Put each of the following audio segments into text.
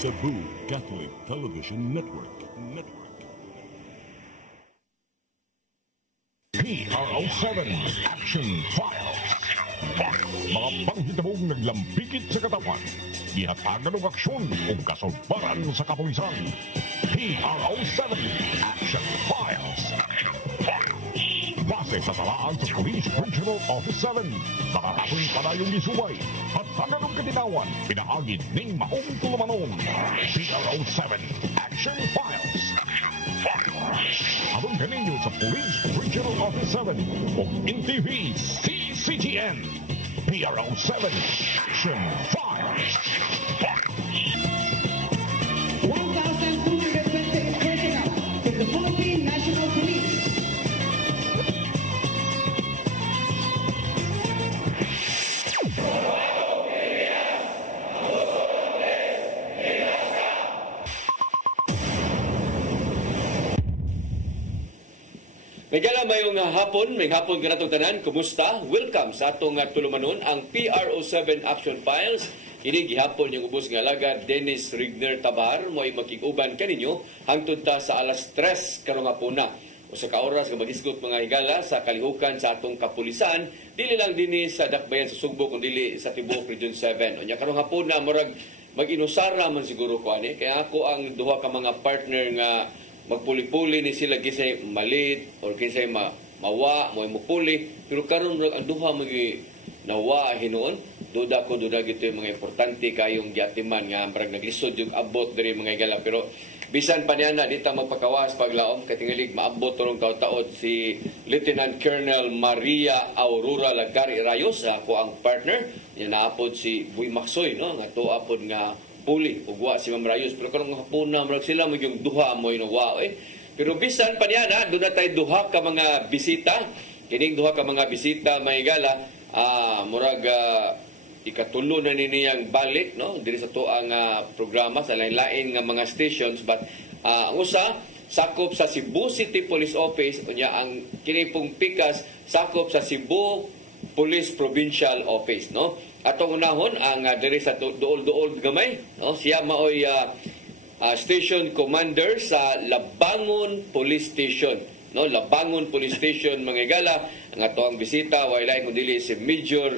Cebu Catholic Television Network. PRO7 Action Files. Mga panghitabong naglambikit sa katawan. Gihatagan ng aksyon o kasulbaran sa kapulisan. PRO7 Action Files. Base sa talaan sa Police Regional Office 7. Nakatakoy panayong gisubay at taganong katinawan. Pinahagid ng maong tulumanon. PRO7 Action Files. Abang kaninyo sa Police Regional Office 7 o NTV CCTN. PRO7 Action Files. 1,226 personnel from the Philippine National Police. Nagala mayong hapon, may hapon ka natong tanan. Kumusta? Welcome sa atong tulumanon, ang PRO7 Action Files. Ini gihapon yung ubos nga alagad Dennis Rigner Tabar mo ay makiguban kaninyo hangtod ta sa alas 3 karong hapuna. O sa kaoras nga magisgot mga higala sa kalihukan sa atong kapulisan, dili lang dinhi sa dakbayan sa Sugbo kundi dili sa Tibuok Region 7. Unya karong hapuna murag mag-inusara man siguro ko ani kaya ako ang duha ka mga partner nga magpuli-puli ni sila kisay malit or kisay mawa mo mupuli pero karon ang duha magi nawa hinuon duda gito yung mga importante kayong giatiman nga marag naglisod yung abot diri mga igala pero bisan pa niya na dita magpakawas paglaom katingalig maabot turong taod si Lieutenant Colonel Maria Aurora Lagari Rayos ako ang partner niya naapod si Buy Maksoy no nga to apod nga puli ugwa si Ma'am Rayos pero karong hapuna murag sila mo yung duha mo inuwa pero bisan pa niya na doon na tayo duha ka mga bisita kining duha ka mga bisita may gala murag ikatulo na niyang balik no diri sa tuang programa sa lain-lain nga mga stations but ang usa sakop sa Cebu City Police Office unya ang kini pong pikas sakop sa Cebu Police Provincial Office no atong unahon ang diri sa duol-duol gamay no siya maoy station commander sa Labangon Police Station no Labangon Police Station mga igala ang atong bisita way lain kun dili si Major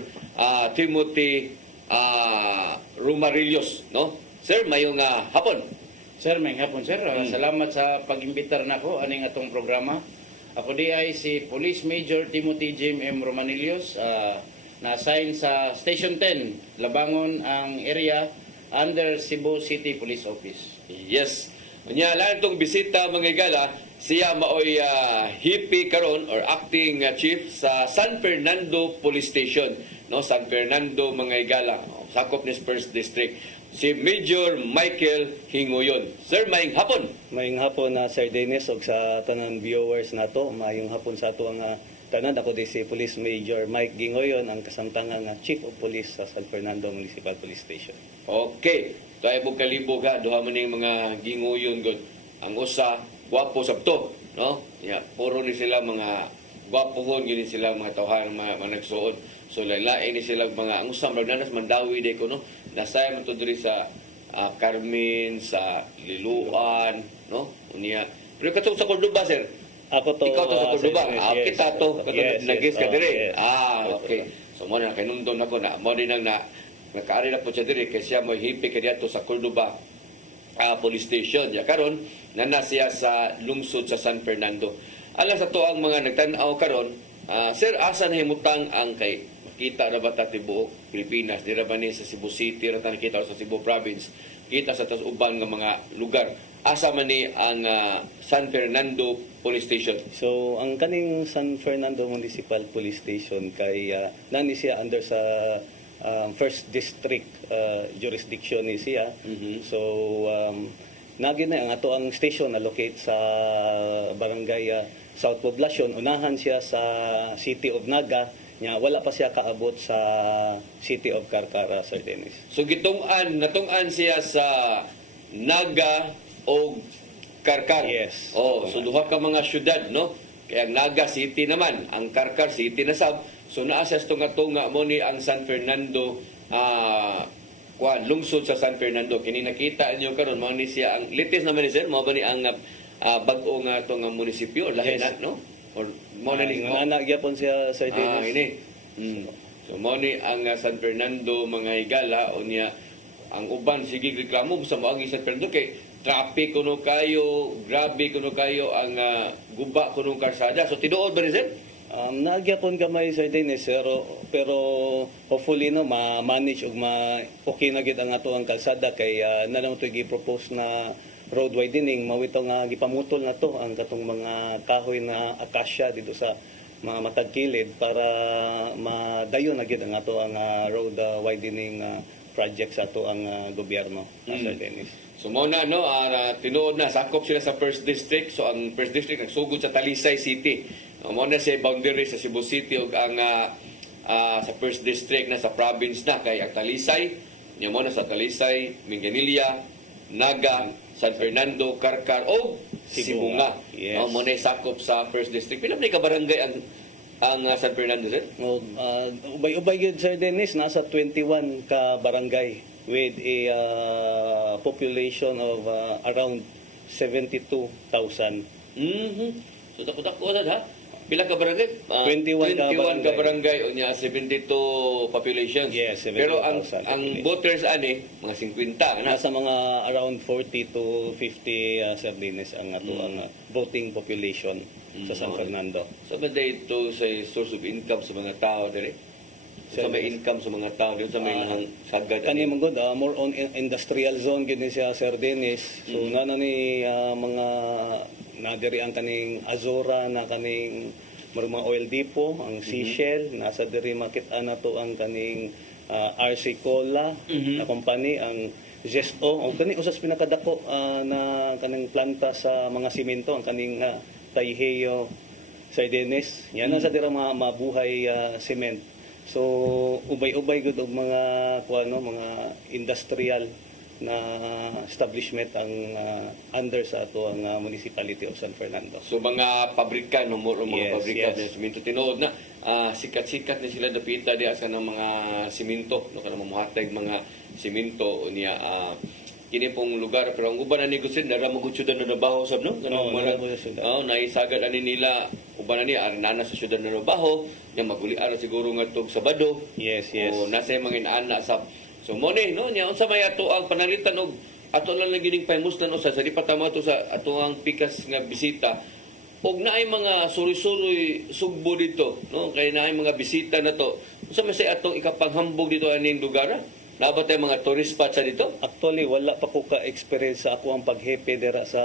Timothy Rumarillos no sir mayong hapon. Sir mayong hapon sir. Salamat sa pag-imbitar nako aning atong programa. Ako di ay si Police Major Timothy James M. Romanillos na-assign sa Station 10, Labangon ang area under Cebu City Police Office. Yes. Nya lang itong bisita mga igala, siya maoy hippie karon or acting chief sa San Fernando Police Station, no San Fernando mga igala, sakop ni First District. Si Major Michael Hingoyon. Sir, mayong hapon. Mayong hapon na Sir Dennis og sa tanan viewers nato. Mayong hapon sa ato ang tanan ako di si Police Major Mike Gingoyon ang kasamtangang Chief of Police sa San Fernando Municipal Police Station. Okay. Tayo mo kalibog duha man ning mga gingoyon gud. Ang usa gwapo sabto, no? Ya, puro ni sila mga gwapohon gini sila mga tawhan mga nagsuod. So lain ni sila mga ang usa magnanas mandawi de ko no. Nasay man to diri sa Carmen, sa Liluan, no? Unya. Pero katong sa Cordoba, sir. Ako to. Ikaw to sa Cordoba. Yes, kita to. Nagis ka diri. Yes. Okay. So mo na kinundon ako na mo din na nakaari na po siya diri kay siya mo hipi kay dito sa Cordoba Police Station. Ya karon nana siya sa lungsod sa San Fernando. Ala sa to ang mga nagtan-aw karon, sir asa na himutang ang kay kita ra ba ta tibuok Pilipinas, dira ba ni sa Cebu City ra ta nakita sa Cebu Province, kita sa tas uban nga mga lugar. Asa man ni ang San Fernando Police Station? So ang kaning San Fernando Municipal Police Station kay nani siya under sa First District jurisdiction ni siya. So nagi na ang ato ang station na locate sa barangay South Poblacion. Unahan siya sa City of Naga. Nya wala pa siya kaabot sa City of Carcara, Sir Dennis. So natung-an siya sa Naga o Carcar. Yes. So duha ka mga syudad, no? Kaya Naga City naman, ang Carcar City na sab. So naa siya tunga-tunga mo ni ang San Fernando kuan lungsod sa San Fernando. Kini nakita niyo karon mao ni siya ang litis naman ni sir, mao ba ni ang bag-o nga to nga munisipyo lahi na no? Or mao na ni anak gyapon siya Sir Dennis. ini. So mao ni ang San Fernando mga higala o niya ang uban sige reklamo sa moagi San Fernando kay traffic kuno kayo, grabe kuno kayo ang guba kuno karsada. So tinuod ba ni sir? Nagyapon gamay Sir Dennis pero hopefully no ma-manage ug okay na gid ang ato ang kalsada kay nanamo to gi-propose na road widening mawito nga gipamutol na to ang katong mga kahoy na akasya dito sa mga matag kilid para madayon na gid ang ato ang road widening project sa ato ang gobyerno Sir Dennis. So mao na no tinuod na sakop sila sa First District. So ang First District nagsugod sa Talisay City. Mao na sa boundary sa Cebu City ug ang sa First District na sa province na kay ang Talisay, nya mo na sa Talisay, Minganilla, Naga, San Fernando, Carcar o Sibunga. Yes. Mao na sakop sa First District. Pila man ka barangay ang San Fernando sir? Well, ubay-ubay yun, Sir Dennis, nasa 21 ka barangay with a population of around 72,000. So dako-dako sad ha. Pila ka barangay? 21 ka barangay o niya 72 populations. Yes, 72,000 pero ang population. voters ani mga 50 na. Nasa mga around 40 to 50 Sir Dennis ang ato ang voting population sa San Fernando. So ba ito sa source of income sa mga tao dire? Sa may income sa mga tao dito sa may sagad. Kani mangod more on industrial zone gid ni siya Sir Dennis. So nana ni mga nadiri ang kaning Azora na kaning mga oil depot, ang Seashell, nasa diri makita na to ang kaning RC Cola na company, ang ZESO, o kani usas pinakadako na kaning planta sa mga simento, ang kaning Taiheo Sir Dennis. Yan na sa dira mabuhay cement. So ubay-ubay gud og mga mga industrial na establishment ang under sa ato ang municipality of San Fernando. So mga pabrika no mga pabrika yes. ng simento tinuod na sikat-sikat ni sila dapita di asa ng mga simento no kanang mamuhatag mga simento niya kini pong lugar pero ang uban ani gusin dara mo gud syudad na Nabaho sab no kanang naisagad ani nila uban ani arinana sa syudad na Nabaho nya maguli-ara siguro ngadtog Sabado. Yes. O nasa mga inaana sa so mo ni no nya unsa may ato ang pananglitan og ato lang gining pahimustan usa sa di pa tama to sa ato ang pikas nga bisita og naay mga suri-suri sugbo dito no kay naay mga bisita na to unsa may say atong ikapanghambog dito aning lugar labat tay mga tourist spot sa dito. Actually wala pa ko ka-experience sa ako ang paghepe dira sa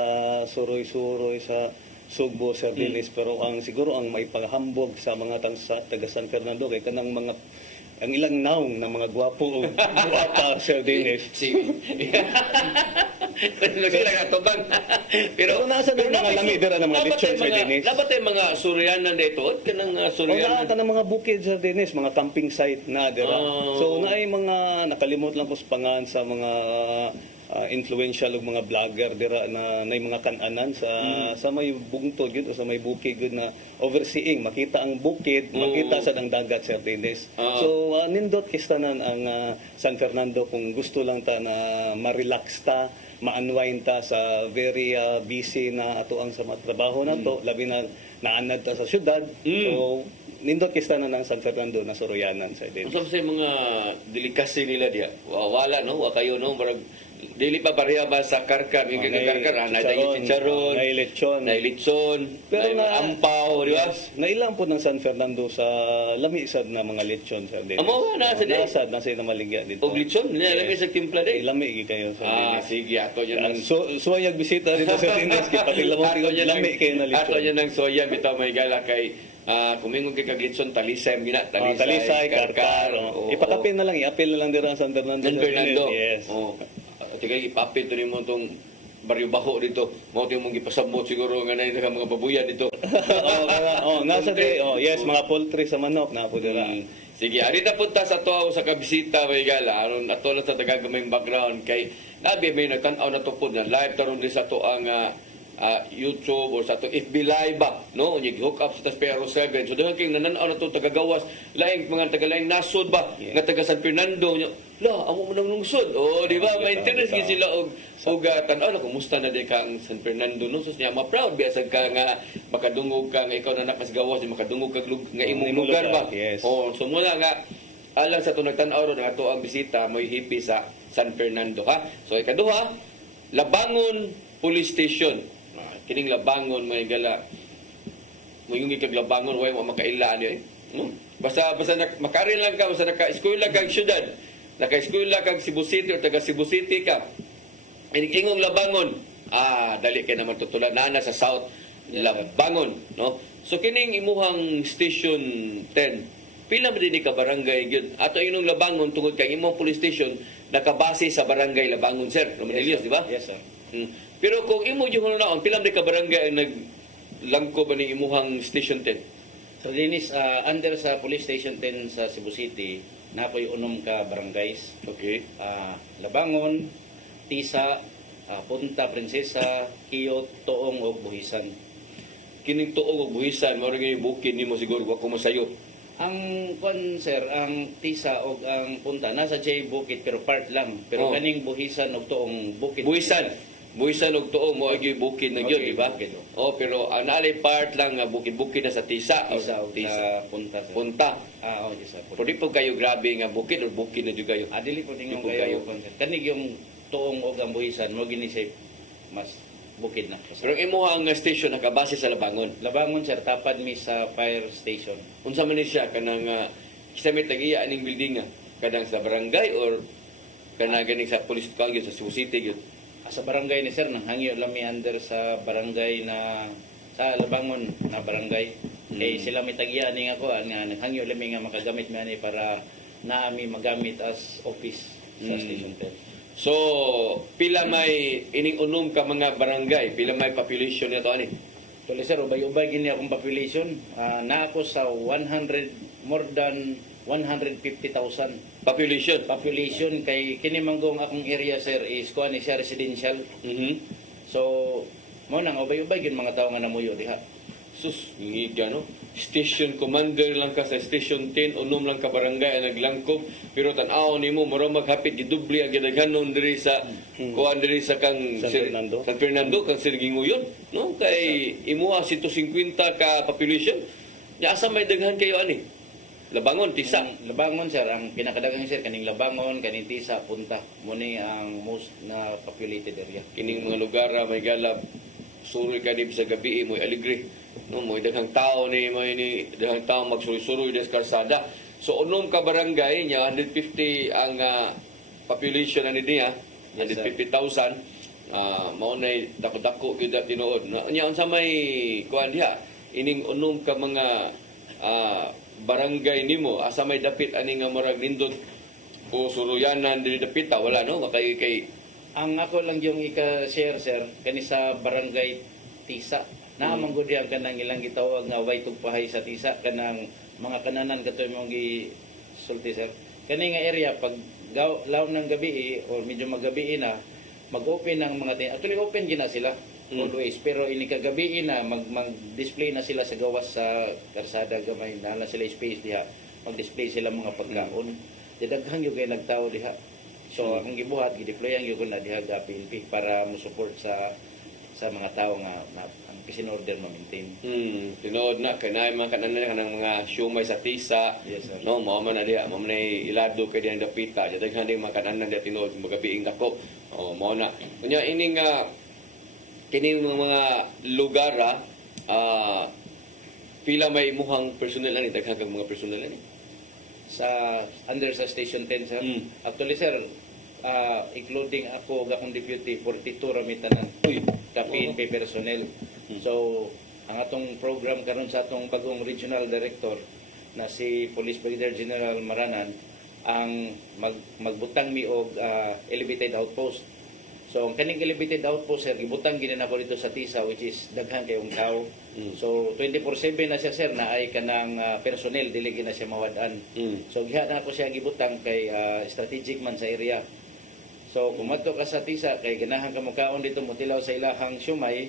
suroy-suroy sa Sugbo Sir Dennis pero ang siguro ang may paghambog sa mga taga San Fernando kay kanang mga ang ilang naong ng mga gwapo o guwapa Sir Dennis. Sila nga tubang. Pero nasa din mga lami dira ng mga lechon Sir Dennis. Labat ay mga Suryanan dito kanang Suryanan. Kanang mga bukid Sir Dennis, mga camping site na dira. So naay mga nakalimot lang ko sa pangan sa mga influential og mga vlogger dira na nay mga kan-anan sa may bungtod gyud o sa may bukid gyud na overseeing makita ang bukid makita sa dang dagat Sir Dennis. So nindot kistanan ang San Fernando kung gusto lang ta na ma-relax ta ma-unwind ta sa very busy na ato ang sa trabaho na to labi na naanad ta sa syudad. So nindot kistanan ang San Fernando na Soroyanan Sir Dennis. Unsa say mga delikasy nila diya? Wala no, wa kayo no, marag dili pa pareha ba sa Carcar, yung Carcar na tayo chicharon, na lechon, pero na ampaw, di ba? Nailang po ng San Fernando sa lamisad na mga lechon Sir Dennis. Amo na sa nasad na sa maligya dito. Og lechon, lami sa timpla day. Lami kayo Sir Dennis. Sige ato yan ang soyag bisita dito Sir Dennis kay pakilamon tingog lami kayo na lechon. Ato yan ang soya bitaw may gala kay kumingon kay kaglitson Talisay gina Talisay Carcar. Ipakapil na lang i-appeal na lang dira San Fernando. Yes. Tigay ipapit ni mo tong Baryo Baho dito. Mo timo mong gipasabot siguro nga nay mga babuyan dito. Nasa day. Yes, mga poultry sa manok na po dira. Sige, ari na punta sa to sa kabisita may gala. Aron ato lang sa tagagamayng background kay nabi may nagtan-aw na tupod na live taron di sa to ang YouTube or sa to FB Live ba, no? Yung hook up sa PRO 7. So dahil kayong nananaw na ito tagagawas, laing mga tagalaing nasod ba, nga taga San Fernando, nyo, amo mo nang lungsod. O, di ba? May interest sila og tanaw na kumusta na din kang San Fernando, no? So niya, ma-proud biasag ka nga makadungog ka nga ikaw na nakas gawas, makadungog ka nga imong lugar ba? Yes. O, so muna nga, alang sa itong nagtanaw ron, nga ito ang bisita, may hipi sa San Fernando, ha? So, ikaduha, Labangon Police Station. Kining Labangon, may gala, may yung ikaglabangon, way mo makailaan yun. Basta makarin lang ka, basta naka-eskwela kag syudad, naka-eskwela kag Cebu City o taga Cebu City ka, ingong Labangon, dali kayo naman tutulan, na sa South Labangon. No? So, kining imuhang Station 10, pila mo din ka barangay yun. Ato inong Labangon, tungod kay imong police station, nakabase sa barangay Labangon, sir. Romanelios, di ba? Yes, sir. Pero kung imo yung naon, pila mo ka barangay ang naglangko ba ni imuhang Station 10? So, Dennis, under sa Police Station 10 sa Cebu City, napoy unom ka barangays. Okay. Labangon, Tisa, Punta, Prinsesa, Kiyot, Toong, o Buhisan. Kining tuong o buhisan, mao rin yung bukid nimo siguro wa ko masayo. Ang sir, ang Tisa o ang Punta, nasa J Bukid, pero part lang. Pero kaning Buhisan o Toong Bukid. Buhisan og tuong mo agi bukid na gyud, Okay, di ba? bukid, Pero ang naalay part lang nga bukid-bukid na sa Tisa. Tisa o sa Punta. Sir. Punta. Yes, sir. Pwede po kayo grabe nga bukid o bukid na jud kayo. Dili po din yung Di po kayo. kayo. Kanig yung Toong o ang Buhisan, mo ginisip mas bukid na. Pero imo ang station nakabase sa Labangon. Labangon, sir, tapad mi sa fire station. Unsa man ni siya kanang isa may tagiya aning building nga kadang sa barangay or kana ganing sa police kagyo sa Cebu City gyud. Sa barangay ni sir, nanghangyo lami under sa barangay na sa Labangon na barangay. Kay sila may tagiya ni ako nga nanghangyo lami nga makagamit mi ani para naami magamit as office sa Station 10. So, pila may ining unom ka mga barangay, pila may population nito ani? Tuloy sir, ubay-ubay gini akong population. Na ako sa more than 150,000 population kay kini manggong akong area sir is kuan ni siya residential. So mo nang ubay-ubay gyud mga tawo nga namuyo diha. Sus, ngiga no. Station commander lang ka sa Station 10, unom lang ka barangay ang naglangkob, pero tan-aw nimo mura maghapit gidubli ang gidaghanon diri sa kuan diri sa kang San Fernando kang Sirginguyon, no? Kay imuha 150 ka population. Nya asa may daghan kayo ani? Labangon, Tisa. Labangon sir, ang pinakadagang sir kaning Labangon, kaning Tisa, Punta. Muni ang most na populated area. Kining mga lugar may galab suroy ka di sa gabi mo aligre. No, mo daghang tao ni daghang tao magsuroy-suroy des kalsada. So unom ka barangay nya 150 ang population ani diha, 150,000. Mao nay dako-dako gyud tinuod. Nya unsa may kuan diha? Ining unom ka mga barangay nimo asa may dapit ani nga murag nindot o suruyanan dili dapit wala no kay ang ako lang yung ika-share sir kani sa barangay Tisa naamang gud yang kanang ilang gitawag nga way tugpahay sa Tisa kanang mga kananan katoy mong gisulti sir kani nga area pag law ng gabi or medyo maggabi na mag-open ang mga actually open gina sila always pero ini kagabi na mag-display na sila sa gawas sa karsada gamay na sila space diha mag-display sila mga pagkaon daghang yung kay nagtao diha so ang gibuhat gi-deployan gyud na diha ga PNP para mo support sa mga tao nga ang pisin-order ma-maintain. Tinood na kanay mga kananan kanang mga siumay sa Tisa. Yes, sir. No, mao man na diha, mao man ilado kay diha dapita. Daghang mga kananan diha tinood magabiing dako. Mao na. Kunya ining kining mga lugar pila may imuhang personnel ani daghang kag mga personnel ani Sa under sa Station 10 sir. Actually sir, including ako akong deputy 42 rami tanan. Ka PNP personnel. So ang atong program karon sa atong bagong regional director na si Police Brigadier General Maranan ang magbutang mi og elevated outpost. So, ang kaning elevated outpost, sir, gibutang ginin ako dito sa Tisa, which is daghan kayong tao. So, 24/7 na siya, sir, na ay kanang personnel, dili na siya mawadaan. So, giha na ako siya gibutang kay strategic man sa area. So, kung madto ka sa Tisa, kay ganahan ka mukaon dito, mutilaw sa ilahang siumay,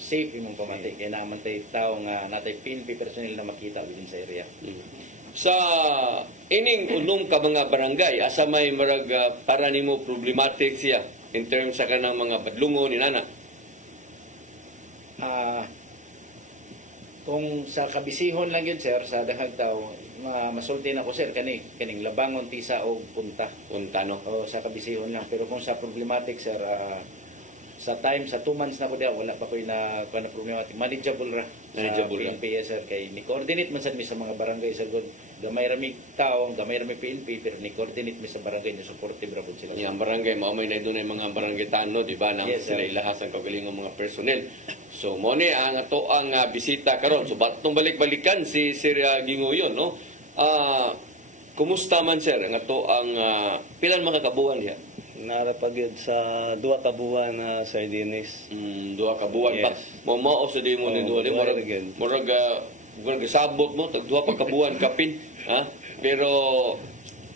safe imong pamati kay naman tay tao nga natay PNP personnel na makita within sa area. Sa ining unom ka mga barangay, asa may marag para nimo problematic siya in terms sa kanang mga badlungon inana. Kung sa kabisihon lang yun sir sa daghang tao masulti na ko sir kaning labangon tisa o punta No? o sa kabisihon lang, pero kung sa problematic sir sa 2 months na ko diya wala pa koy na problematic, manageable ra Manageable ra. PNP sir kay ni coordinate man sad mi sa mga barangay sir good gamay rami tao gamay rami PNP pero ni coordinate mi sa barangay ni supportive ra pud sila. Yang barangay mao may na dunay mga barangay tano, di ba? Nang Yes, sila sir. ilahas ang kagalingong mga personnel. So mo ni ang ato ang bisita karon. So batong balik-balikan si Sir Ginguyon, no? Kumusta man sir ang ato ang pilan makakabuan diha? Narapagyod sa 2 ka buwan na Sir Dennis. Duha ka buwan pa. Yes. Mao sa di mo ni duha. Di duha murag again. murag sabot mo tag duha pa ka buwan kapin, ha? Pero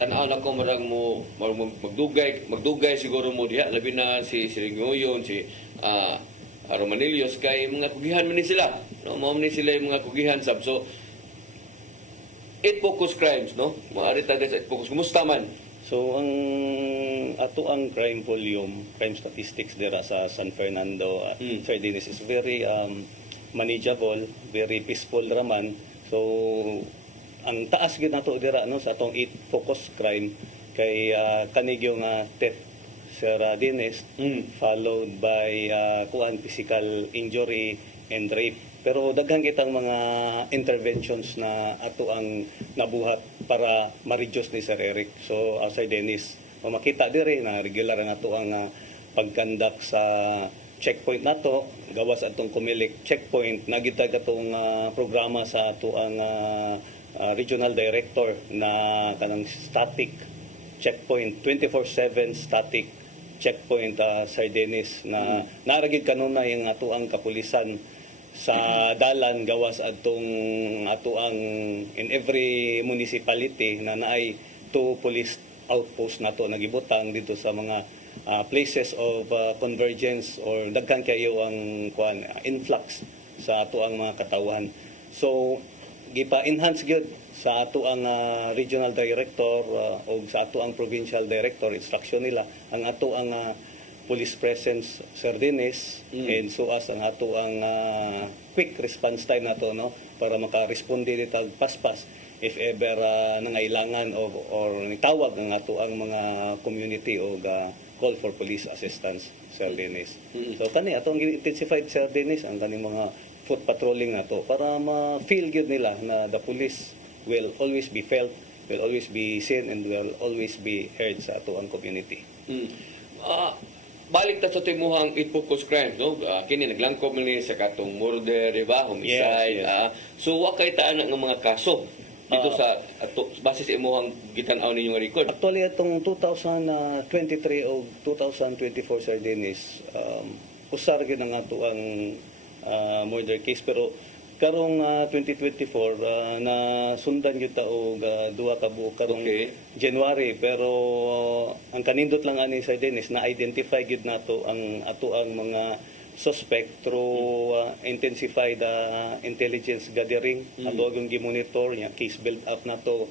tanaw na ko marag mo magdugay siguro mo diha labi na si Ginguyon, si Romanilios kay mga kugihan man ni sila, no? Mao man ni sila yung mga kugihan sab. So it focus crimes, no? Maari ta sa it focus. Kumusta man? So ang ato ang crime volume, crime statistics dira sa San Fernando, Sir Dennis, is very manageable, very peaceful raman. So ang taas gid nato dira no sa atong 8 focus crime kay kanig yung theft, Sir Dennis, followed by physical injury and rape. Pero daghan kitang mga interventions na ato ang nabuhat para ma-reduce ni Sir Eric. So, Sir Dennis, makita dire na regular na ato ang pagkandak sa checkpoint nato, gawas atong Kumilik checkpoint, nagitag atong programa sa ato ang regional director na kanang static checkpoint, 24/7 static checkpoint, Sir Dennis, na naragid kanuna yung ato ang kapulisan sa dalan gawas atong ato ang in every municipality na naay 2 police outpost nato nagibutang dito sa mga places of convergence or daghan kayo ang influx sa ato ang mga katawan. So gipa-enhance gyud sa ato ang regional director o sa ato ang provincial director, instruction nila ang ato ang police presence, Sir Dennis, and so as ang ato ang quick response time nato, no, para maka-responde dito paspas if ever nangailangan or nitawag ang ato ang mga community o call for police assistance, Sir Dennis. So kani atong intensified, Sir Dennis, ang kaning mga foot patrolling nato para ma-feel gyud nila na the police will always be felt, will always be seen, and will always be heard sa ato ang community. Balik ta sa timuhang it focus crimes, no? Kini naglangkob man ni sa katong murder, di ba? Homicide. Yes. So wa kay taan ng mga kaso dito sa base sa imuhang gitan-aw ninyong record. Actually, itong 2023 o 2024, Sir Dennis, usar gyud ang ato ang murder case, pero karong 2024 na sundan gyud ta og 2 ka buok karong January, pero ang kanindot lang ani, Sir Dennis, na identify gyud nato ang ato ang mga suspect through intensified intelligence gathering. Ato ang gi-monitor nya case build up nato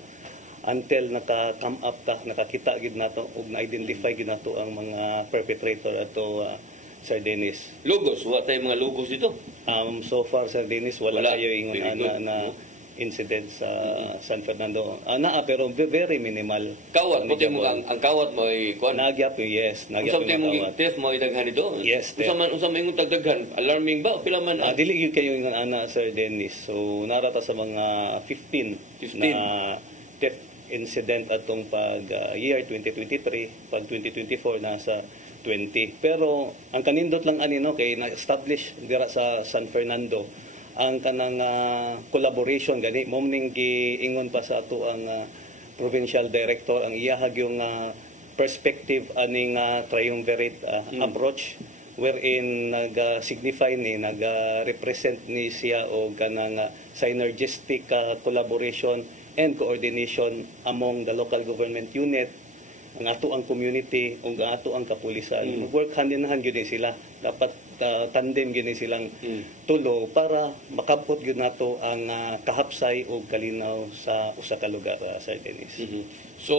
until naka-come up ta, nakakita gyud nato ug na-identify gyud nato ang mga perpetrator ato, Sir Dennis. Lugos, wa tay mga lugos dito. So far, Sir Dennis, wala kayo ingon Very good. na incident sa San Fernando. Naa, pero very minimal. Kawat, puti mo ang kawat mo ay kuan. Nagyap yung yes. Nagyap Usab tay yung mo kawat. test mo ay daghan dito. Yes, theft. Usab man ingon tagdaghan. Alarming ba o pila man? Dili yun kayo ingon ana, Sir Dennis. So, narata sa mga 15 na theft incident atong pag year 2023, pag 2024 nasa 20. Pero ang kanindot lang ani, no, kay na-establish dira sa San Fernando ang kanang collaboration gani mo ning giingon pa sa ato ang provincial director ang iyahag yung perspective aning triumvirate approach wherein nag-signify ni nag-represent ni siya o kanang synergistic collaboration and coordination among the local government unit, ang ato ang community ug ang ato ang kapulisan work hand in hand gyud sila. Dapat tandem gyud silang tulo para makabot gyud nato ang kahapsay ug kalinaw sa usa ka lugar, Sir Dennis. So,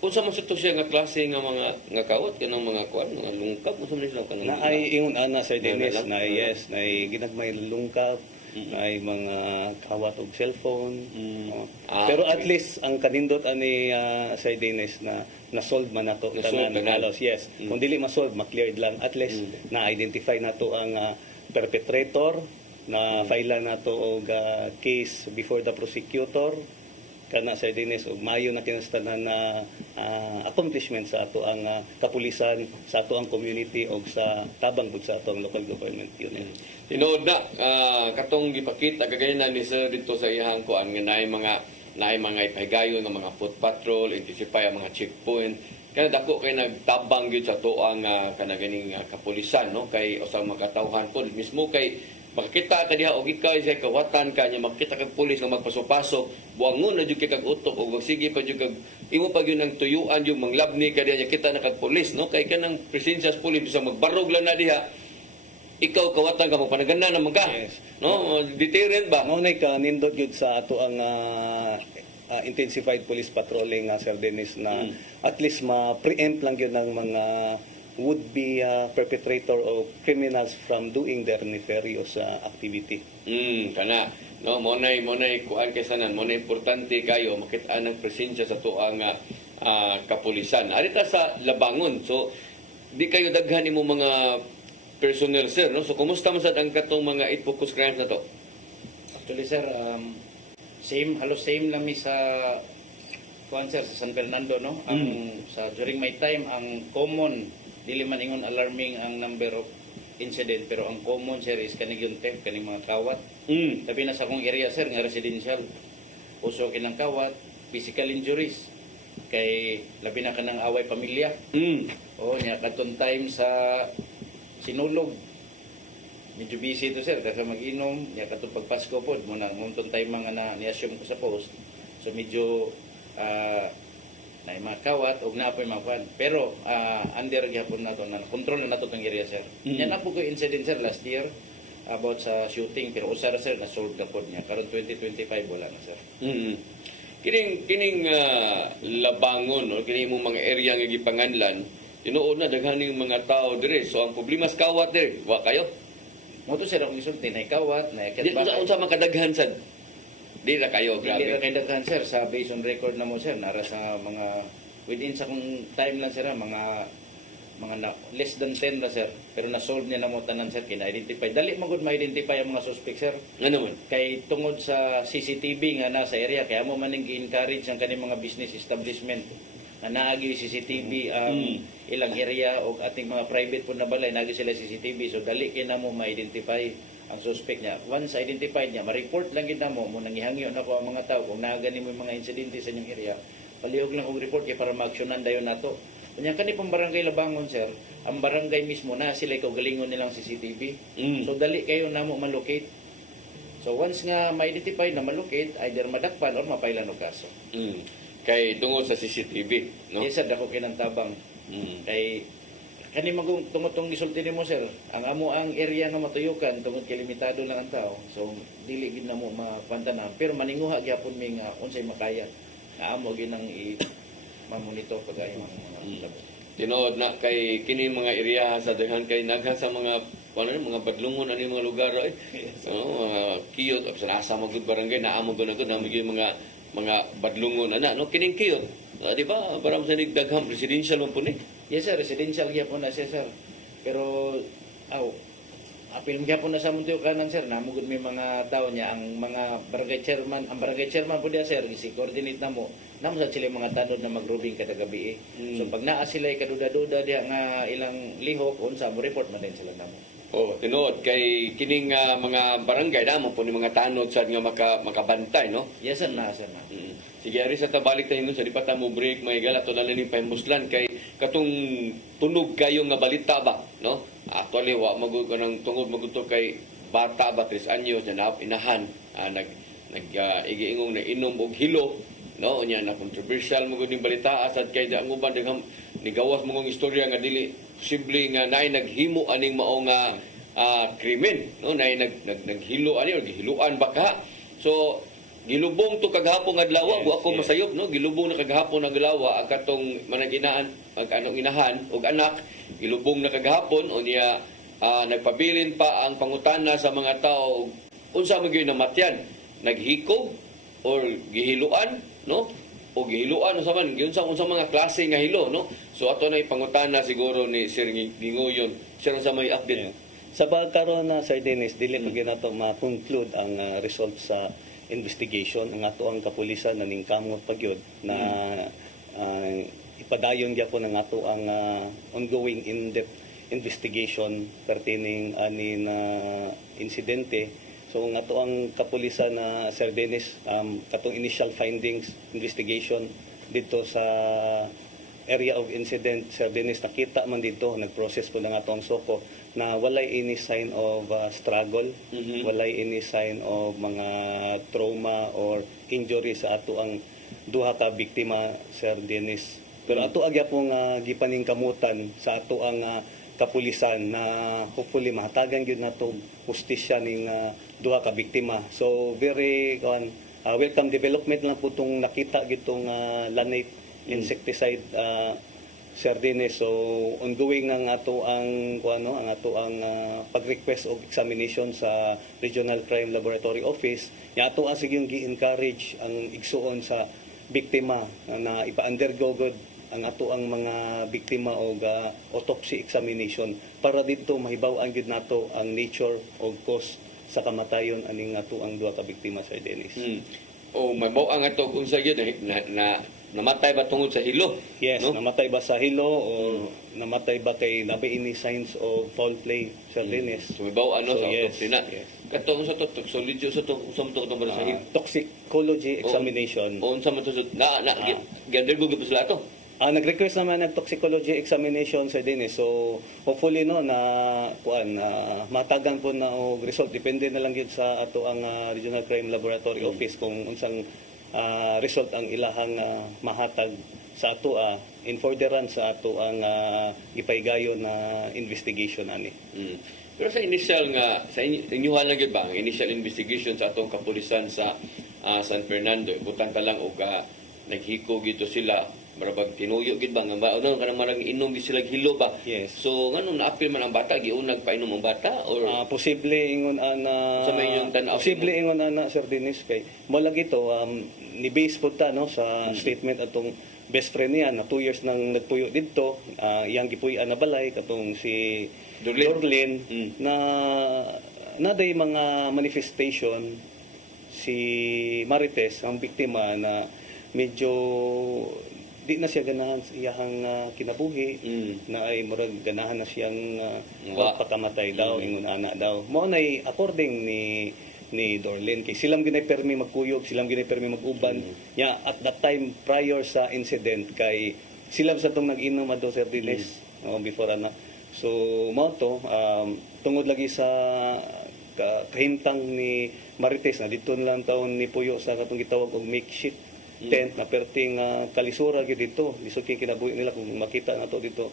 unsa man sito siya nga klase nga mga nga kawat kanang mga kuan, mga lungkap unsa man sila kanang Na ay ingon ana, Sir Dennis, lang? na yes, na ginagmay lungkap, na ay mga kawat og cellphone. Pero at okay. least ang kanindot ani Sir Dennis na na-solve man nato Na-solve tanan na. halos. Yes. Kung dili ma-solve, ma-cleared lang. At least na-identify nato ang perpetrator, na file nato og case before the prosecutor kana Sir Dennis, ug maayo na kinastanan na accomplishment sa ato ang kapulisan, sa ato ang community ug sa tabang pud sa ato ang local government unit. Tinuod na katong gipakita kagayan ni sir dito sa iyang kuan nga naay mga ipahigayon nga mga foot patrol, intensify ang mga checkpoint. Kana dako kay nagtabang gyud sa tuang kana ganing kapulisan, no, kay usang makatawhan pod mismo kay makita ka diha og ikaw sa kawatan ka nya makita kag pulis nga magpasok-pasok, buangon na jud kay kag utok og sige pa jud kag imo pa gyud nang tuyuan yung manglabni ka diha nya kita na kag pulis, no, kay kanang presensya sa pulis bisag magbarog lang na diha ikaw kawatan ka magpanagana naman ka. Yes. No, deterrent ba? Mao nay ka nindot gyud sa ato ang intensified police patrolling, Sir Dennis, na at least ma-preempt lang yun ng mga would-be perpetrator of criminals from doing their nefarious activity. Kana. No, mo nay kuan kay sanan, mo nay importante kayo makita ang presensya sa tuang kapulisan. Arita sa Labangon. So di kayo daghan imo mga personnel, sir, no? So kumusta man sad ang katong mga 8 focus crimes na to? Actually, sir, halos same lang mi sa kuan, sir, sa San Fernando, no? During my time, ang common dili man ingon alarming ang number of incident, pero ang common, sir, is kaning yung theft, kaning mga kawat. Sabi na sa akong area, sir, nga residential. Uso kinang kawat, physical injuries, kay labi na kanang away pamilya. O nya katong time sa Sinulog, medyo busy ito, sir, kasi mag-inom, nya katong pagpasko po, muna muntong time mga ni-assume ko sa post, so medyo na mga kawat o na po yung mga kwan. Pero under gyapon nato na control na nato tong area, sir. Yan na po ko incident, sir, last year about sa shooting, pero usara, sir, na solve na po niya. Karon 2025 wala na, sir. Kining Labangon, no, kining mong mga area nga gipanganlan, tinuod na daghan ning mga tao dire. So ang problema sa kawat dire, wa kayo. Mo to, sir, akong isulti na kawat, na Di unsa man kadaghan sad. Di ra kayo, Hindi ra grabe. kay daghan, sir, sa based on record na mo, sir, nara sa mga within sa kung time lang, sir, mga less than 10 na, sir, pero na-solve niya na mo tanan, sir, kina-identify. Dali magud ma-identify ang mga suspect, sir. Ano man? Kay tungod sa CCTV nga nasa area, kaya mo maning gi-encourage ang kaning mga business establishment na naagi CCTV ilang area o ating mga private po na balay, naagi sila CCTV, so dali kay na mo ma-identify ang suspect niya. Once identified niya, ma-report lang gid namo mo nangihangyo na ko ang mga tao kung naagani mo yung mga insidente sa inyong area. Palihog lang og report kay para ma-aksyonan dayon nato. Kanya kani pang barangay Labangon, sir, ang barangay mismo na sila kaugalingon nilang CCTV. So dali kayo namo ma-locate. So once nga ma-identify na ma-locate, either madakpan or mapailan og kaso. Kay tungod sa CCTV, no? Yes, sir, dako kinang tabang. Kay kani magong tungod gisulti nimo, sir, ang amo ang area nga matuyukan tungod kay limitado lang ang tao. So dili gid namo mapantanan, pero maninguha gyapon mi nga unsay makaya. Amo gid nang ma-monitor pagay mga Tinuod na kay kini mga area sa daghan kay naghan sa mga mga badlungon ani mga lugar ay. Mga kiyot sa nasa magud barangay naamo gud na mga badlungon ana, no, kining kiyot. Di ba? Para sa daghang residential man po ni. Yes, sir, residential gyapon na siya, sir. Pero apil gyapon na sa muntiyo kanan, sir, namugod may mga tao niya ang mga barangay chairman po diya, sir, gisi-coordinate namo sa sila mga tanod na magrubing kada gabi. So pag naa sila kaduda-duda diha nga ilang lihok unsa mo report man din sila namo. Tinuod kay kining mga barangay namo po ni mga tanod sad nga makabantay, no? Yes, sir, na, sir, na. Sige, ari sa tabalik tayo nun sa di pa ta mo break, may gal ato na lang yung pahimuslan kay katong tunog kayo nga balita ba, no? Actually, wa magud kanang tungod maguto kay bata ba 3 anyos na inahan, igiingong na inom og hilo, no unya na controversial mo gud ning balita asad kay ang uban daghang nigawas mo ng istorya nga dili posible nga naay naghimo aning mao nga krimen, no naay naghilo ani or gihiluan baka. So gilubong to kaghapon adlaw, ako masayop, no, gilubong na kaghapon adlaw ang katong managinaan inahan og anak, gilubong na kaghapon unya nagpabilin pa ang pangutana sa mga tao unsa man gyud namatyan, naghikog or gihiluan, no, o gihiluan unsa man unsa mga klase nga hilo, no. So ato na ipangutana siguro ni Sir Gingoyon siya sa may update. Sa pagkaroon na Sir Dennis, dili pa ginato ma-conclude ang result sa investigation ang ato ang kapulisan na ning kamot pagyod na ipadayon gyapon ang ato ang ongoing in-depth investigation pertaining ani na insidente. So nga to ang kapulisan na Sir Dennis, katong initial findings investigation dito sa area of incident, Sir Dennis, nakita man dito, nag-process po na nga ang SOCO na walay any sign of struggle, walay any sign of mga trauma or injury sa ato ang duha ka biktima, Sir Dennis. Pero ato agya pong gipaning kamutan sa ato ang kapulisan na hopefully mahatagan gyud nato hustisya ning duha ka biktima. So very welcome development lang po tong nakita gitong lanate insecticide, Sir Dennis. So ongoing ang ato ang pag-request og examination sa Regional Crime Laboratory Office. Ya ato sige gi-encourage ang igsuon sa biktima na ipa-undergo good ang ato ang mga biktima og autopsy examination para dito mahibaw-an gid nato ang nature o cause sa kamatayon aning ato ang duha ka biktima, Sir Dennis. O mahibaw ang ato kung sa gyud na namatay ba tungod sa hilo? Yes, no? Namatay ba sa hilo o namatay ba kay labi any signs of foul play, Sir Dennis? So mahibaw ano So, sa yes, autopsy na. yes. Katong sa to toxicology sa to unsa man to katong sa hilo? Toxicology examination. O unsa man to gi-undergo gyud sila to? Nag-request naman ng toxicology examination, Sir Dennis. So hopefully no na matagan po na og result, depende na lang gyud sa ato ang Regional Crime Laboratory Office kung unsang result ang ilahang mahatag sa ato in furtherance sa ato ang ipaygayon na investigation ani. Pero sa initial nga sa inyuhan lang gyud ba ang initial investigation sa atong kapulisan sa San Fernando, ibutan ka lang og naghiko gito sila marabag tinuyo gid ba nga ano kanang marang inom gid sila hilo ba? Yes. So ngano naapil man ang bata giunag pa inom ang bata or posible ingon ana sa may inyong tan-aw posible ingon ana, Sir Dennis, kay mo lagi to ni base po ta no sa statement atong best friend niya na 2 years nang nagpuyo didto, iyang gipuy-an na balay katong si Dorlin na naday mga manifestation si Marites ang biktima na medyo di na siya ganahan sa iyahang kinabuhi na ay murag ganahan na siyang pagpakamatay daw ingon ana daw mo nay according ni Dorlin kay silang ginay permi magkuyog, silang ginay permi mag-uban at that time prior sa incident kay sila sa tong nag-inom adto, Sir Dennis, before ana. So mo to tungod lagi sa kahimtang ni Marites na dito lang taon ni Puyo sa katong gitawag og makeshift tent na perting kalisura gid dito lisod kay kinabuhi nila kung makita nato dito,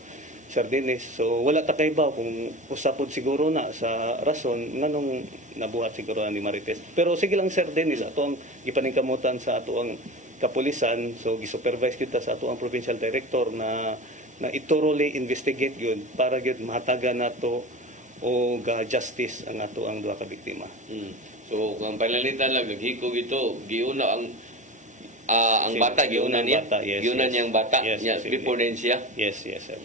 Sir Dennis. So wala ta kay ba kung usapod siguro na sa rason nganong nabuhat siguro ni Marites. Pero sige lang, Sir Dennis, ato ang gipaningkamutan sa ato ang kapulisan, so gisupervise kita sa ato ang provincial director na thoroughly investigate gyud para gyud mahatagan nato og justice ang ato ang duha ka biktima. So kung panalitan lang naghiko ito giuna ang bata giuna niya giuna niyang bata niya before din siya. Yes, sir.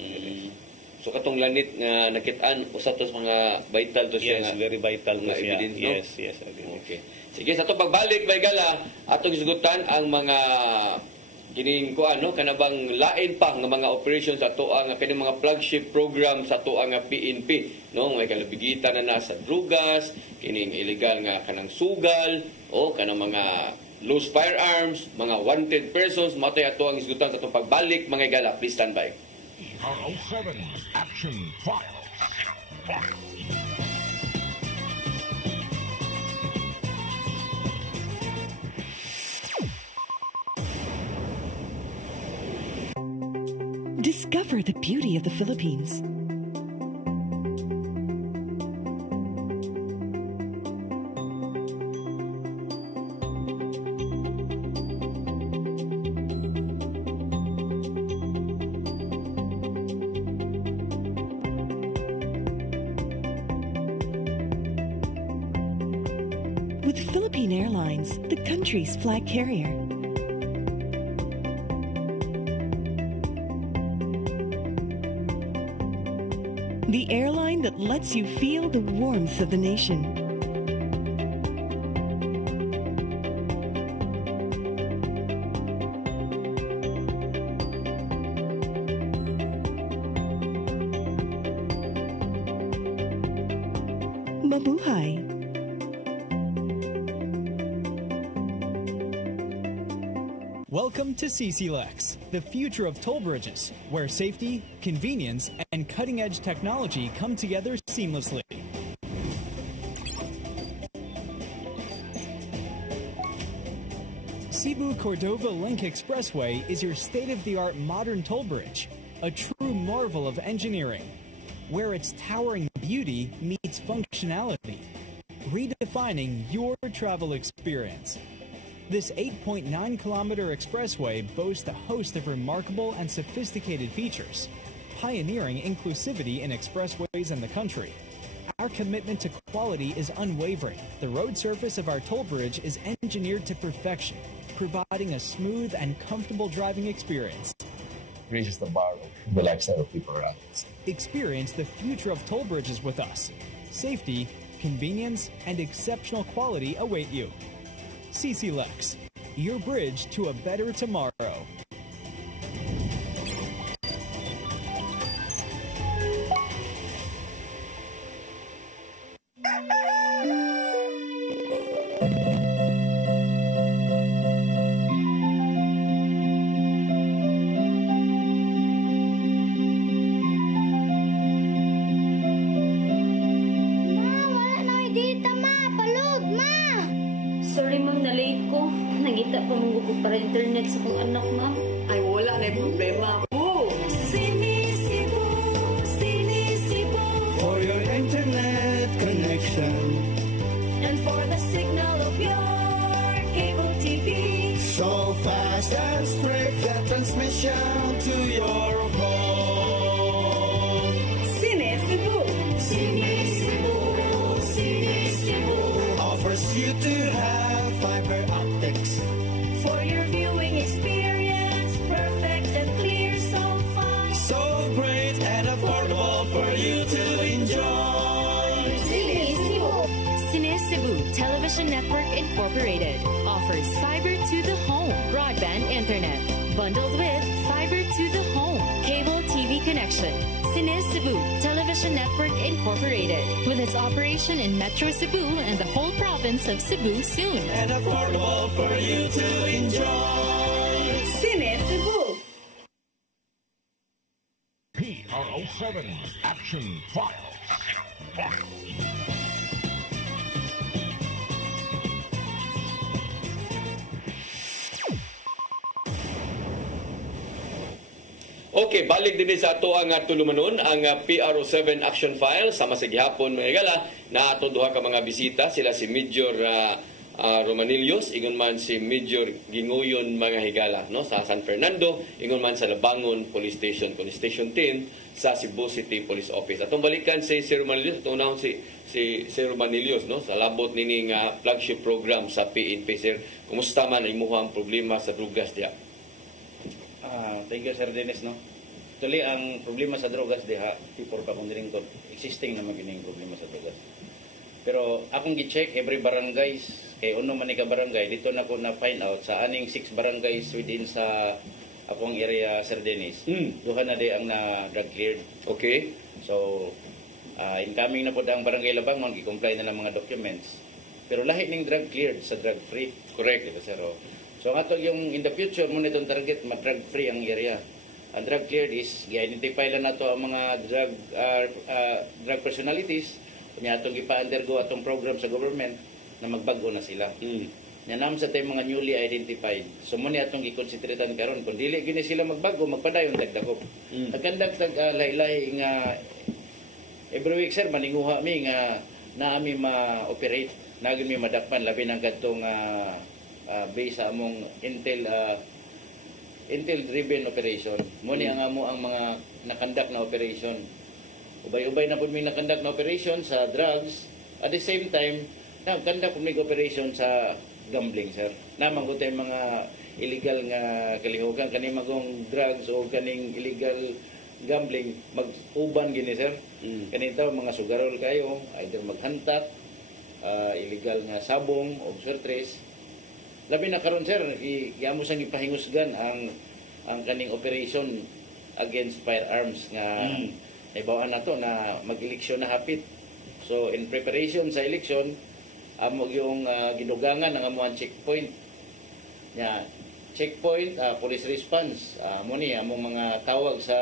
So katong lanit nga nakitaan usa to sa mga vital to siya nga very vital to siya. Evidence, no? Yes, okay. Sige, sa to pagbalik bay gala atong isugutan ang mga kining kanabang lain pa nga mga operations sa ato ang kining mga flagship program sa ato ang PNP, no, may kalabigitan na nasa drugas, kining illegal nga kanang sugal o kanang mga loose firearms, mga wanted persons, matay ato ang isugutan sa itong pagbalik, mga gala. Please stand by. PRO7 Action Files. Discover the beauty of the Philippines. With Philippine Airlines, the country's flag carrier. The airline that lets you feel the warmth of the nation. Mabuhay! Welcome to CCLEX, the future of toll bridges, where safety, convenience, and cutting-edge technology come together seamlessly. Cebu-Cordova Link Expressway is your state-of-the-art modern toll bridge, a true marvel of engineering, where its towering beauty meets functionality, redefining your travel experience. This 8.9-kilometer expressway boasts a host of remarkable and sophisticated features, pioneering inclusivity in expressways in the country. Our commitment to quality is unwavering. The road surface of our toll bridge is engineered to perfection, providing a smooth and comfortable driving experience. Raises the bar of the lifestyle of people around us. Experience the future of toll bridges with us. Safety, convenience, and exceptional quality await you. CCLEX, your bridge to a better tomorrow. Para internet sa kong anak, ma'am. Ay, wala na yung problema. Sinisibo. For your internet connection. And for the signal of your cable TV. So fast and straight the transmission to your home. Sinisibo. Offers you to have fiber optics. For your viewing experience, perfect and clear, so fine. So great and affordable for you to enjoy. Cine Cebu Television Network Incorporated offers fiber to the home broadband internet, bundled with fiber to the home cable TV connection. Cine Cebu Television Network Incorporated, with its operation in Metro Cebu and the whole province of Cebu soon. And affordable for you to enjoy. Cine Cebu. PRO7 Action Files. Okay, balik din sa ato ang tulumanon ang PRO7 Action File sama sa gihapon mga igala na ato duha ka mga bisita, sila si Major Romanillos, ingon man si Major Gingoyon mga higala no sa San Fernando, ingon man sa Labangon Police Station 10 sa Cebu City Police Office. Atong balikan si Romanillos, atong unahon si Romanillos no sa labot nining flagship program sa PNP. Sir, kumusta man ang imuhang problema sa drugas diha? Thank you, Sir Dennis, no? Actually, ang problema sa drogas diha, before pa kong dilingkod, existing na magining problema sa drogas. Pero akong gi-check every barangays, kay uno man ka barangay, dito na ko na-find out sa aning 6 barangays within sa akong area, Sir Dennis. Duha na di ang na-drug cleared. Okay. So, incoming na po ang barangay Labangon, gi-comply na ng mga documents. Pero lahi ning drug cleared sa drug free. Correct. Diba, Sir? So ato yung in the future mo nitong target mag-drug free ang area. Ang drug cleared is i-identify lang nato ang mga drug personalities, kunya atong ipa-undergo atong program sa government na magbago na sila. Nanam sa tayo mga newly identified. So mo ni atong gikonsideretan karon kung dili gini sila magbago, magpadayon dagdagop. Nagkandak lahi-lahi nga every week sir maninguha mi nga naami ma-operate, nagin mi madakpan labi ng kadtong base sa among intel driven operation. Mo ni ang amo ang mga nakandak na operation. Ubay-ubay na pud mi nakandak na operation sa drugs. At the same time, nakandak pud mi operation sa gambling, sir. Namang ko tayo mga illegal nga kalihukan, kaning magong drugs o kaning illegal gambling, mag-uban gini, sir. Kanito, mga sugarol kayo, either maghantat, illegal nga sabong o surtres. Labi na karon sir, iamo sang ipahingusgan ang kaning operation against firearms nga naibawaan nato na mag-eleksyon na hapit. So, in preparation sa eleksyon, amo yung gidugangan ng amuang checkpoint. Checkpoint, police response. Muni, among mga tawag sa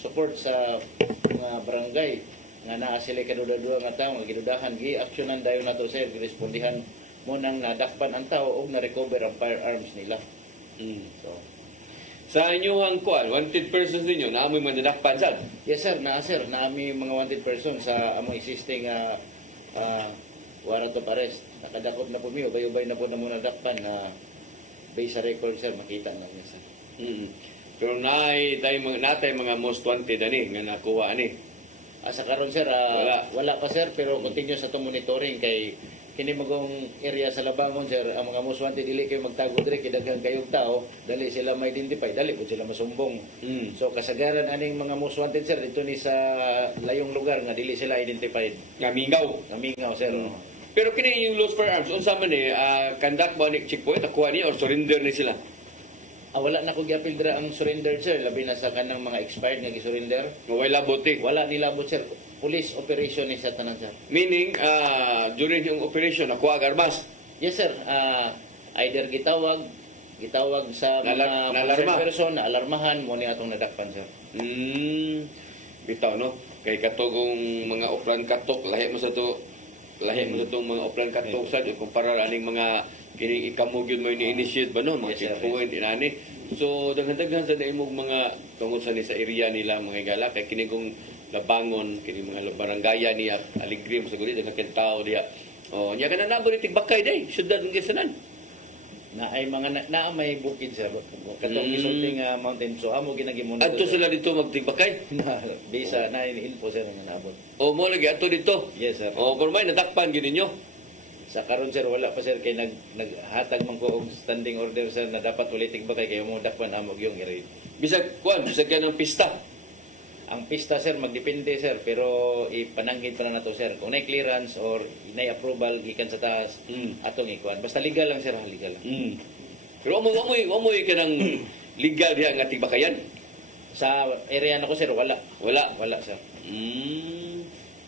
support sa mga barangay nga naa sila kaduda-duda nga tao nga gidudahan, gi-actionan dayon nato sir, girespondihan mo nang nadakpan ang tao o na-recover ang firearms nila. So, sa inyong kuan, wanted persons ninyo, naamoy manadakpan sad? Yes sir, naami mga wanted persons sa among existing warrant of arrest. Nakadakop na po mi, ubay-ubay na po na muna dakpan na based sa record sir, makita na niya sir. Pero natay mga most wanted ani nga nakuha ani. Sa karon sir, wala pa sir, pero continue sa itong monitoring kay kini magong area sa Labangon sir, ang mga most wanted dili kayo magtago dire kay daghan kayong tao, dali sila ma-identify, dali pud sila masumbong. So kasagaran aning mga most wanted sir dito ni sa layong lugar nga dili sila identified. Ngamingaw sir. Pero kini yung lost firearms, unsa man ni kandak ba ni checkpoint akuha ni or surrender ni sila? Wala na ko giapil dira ang surrender sir, labi na sa kanang mga expired nga gi-surrender. Wala bote. Wala nilabot sir. Police operation ni sa tanan sir. Meaning during yung operation nakuha armas. Yes sir. Either gitawag sa mga person na alarmahan mo ni atong nadakpan sir. Bitaw no. Kay katugong mga oplan katok lahi mo sa to mga oplan katok sa kumpara aning mga kini ikamo gyud mo ini-initiate ba no mga checkpoint inani. So daghan-daghan sa imong mga tungod sa ni sa area nila mga igala kay kini kung Labangon kini mga barangaya niya Aligrim sa guli daghan tao diya. Nya kana nabo ni tigbakay day syudad ng Quezon. Ay mga may bukid sir. Katong gisulting mountain so amo ginagimon. Adto sila dito magtigbakay. Bisa na info sir nga naabot. Mo lagi adto dito. Yes sir. Kung may nadakpan gid ninyo. Sa karon sir wala pa sir kay naghatag man ko og standing order sir na dapat ulit tigbakay kay mo dakpan amog yung iri. Bisag kanang pista. Ang pista sir magdepende sir pero ipananghid pa na nato sir kung nay clearance or nay approval gikan sa taas atong ikuan basta legal lang sir legal lang. Pero amoy kanang legal diha nga tigbakayan sa area nako sir wala sir.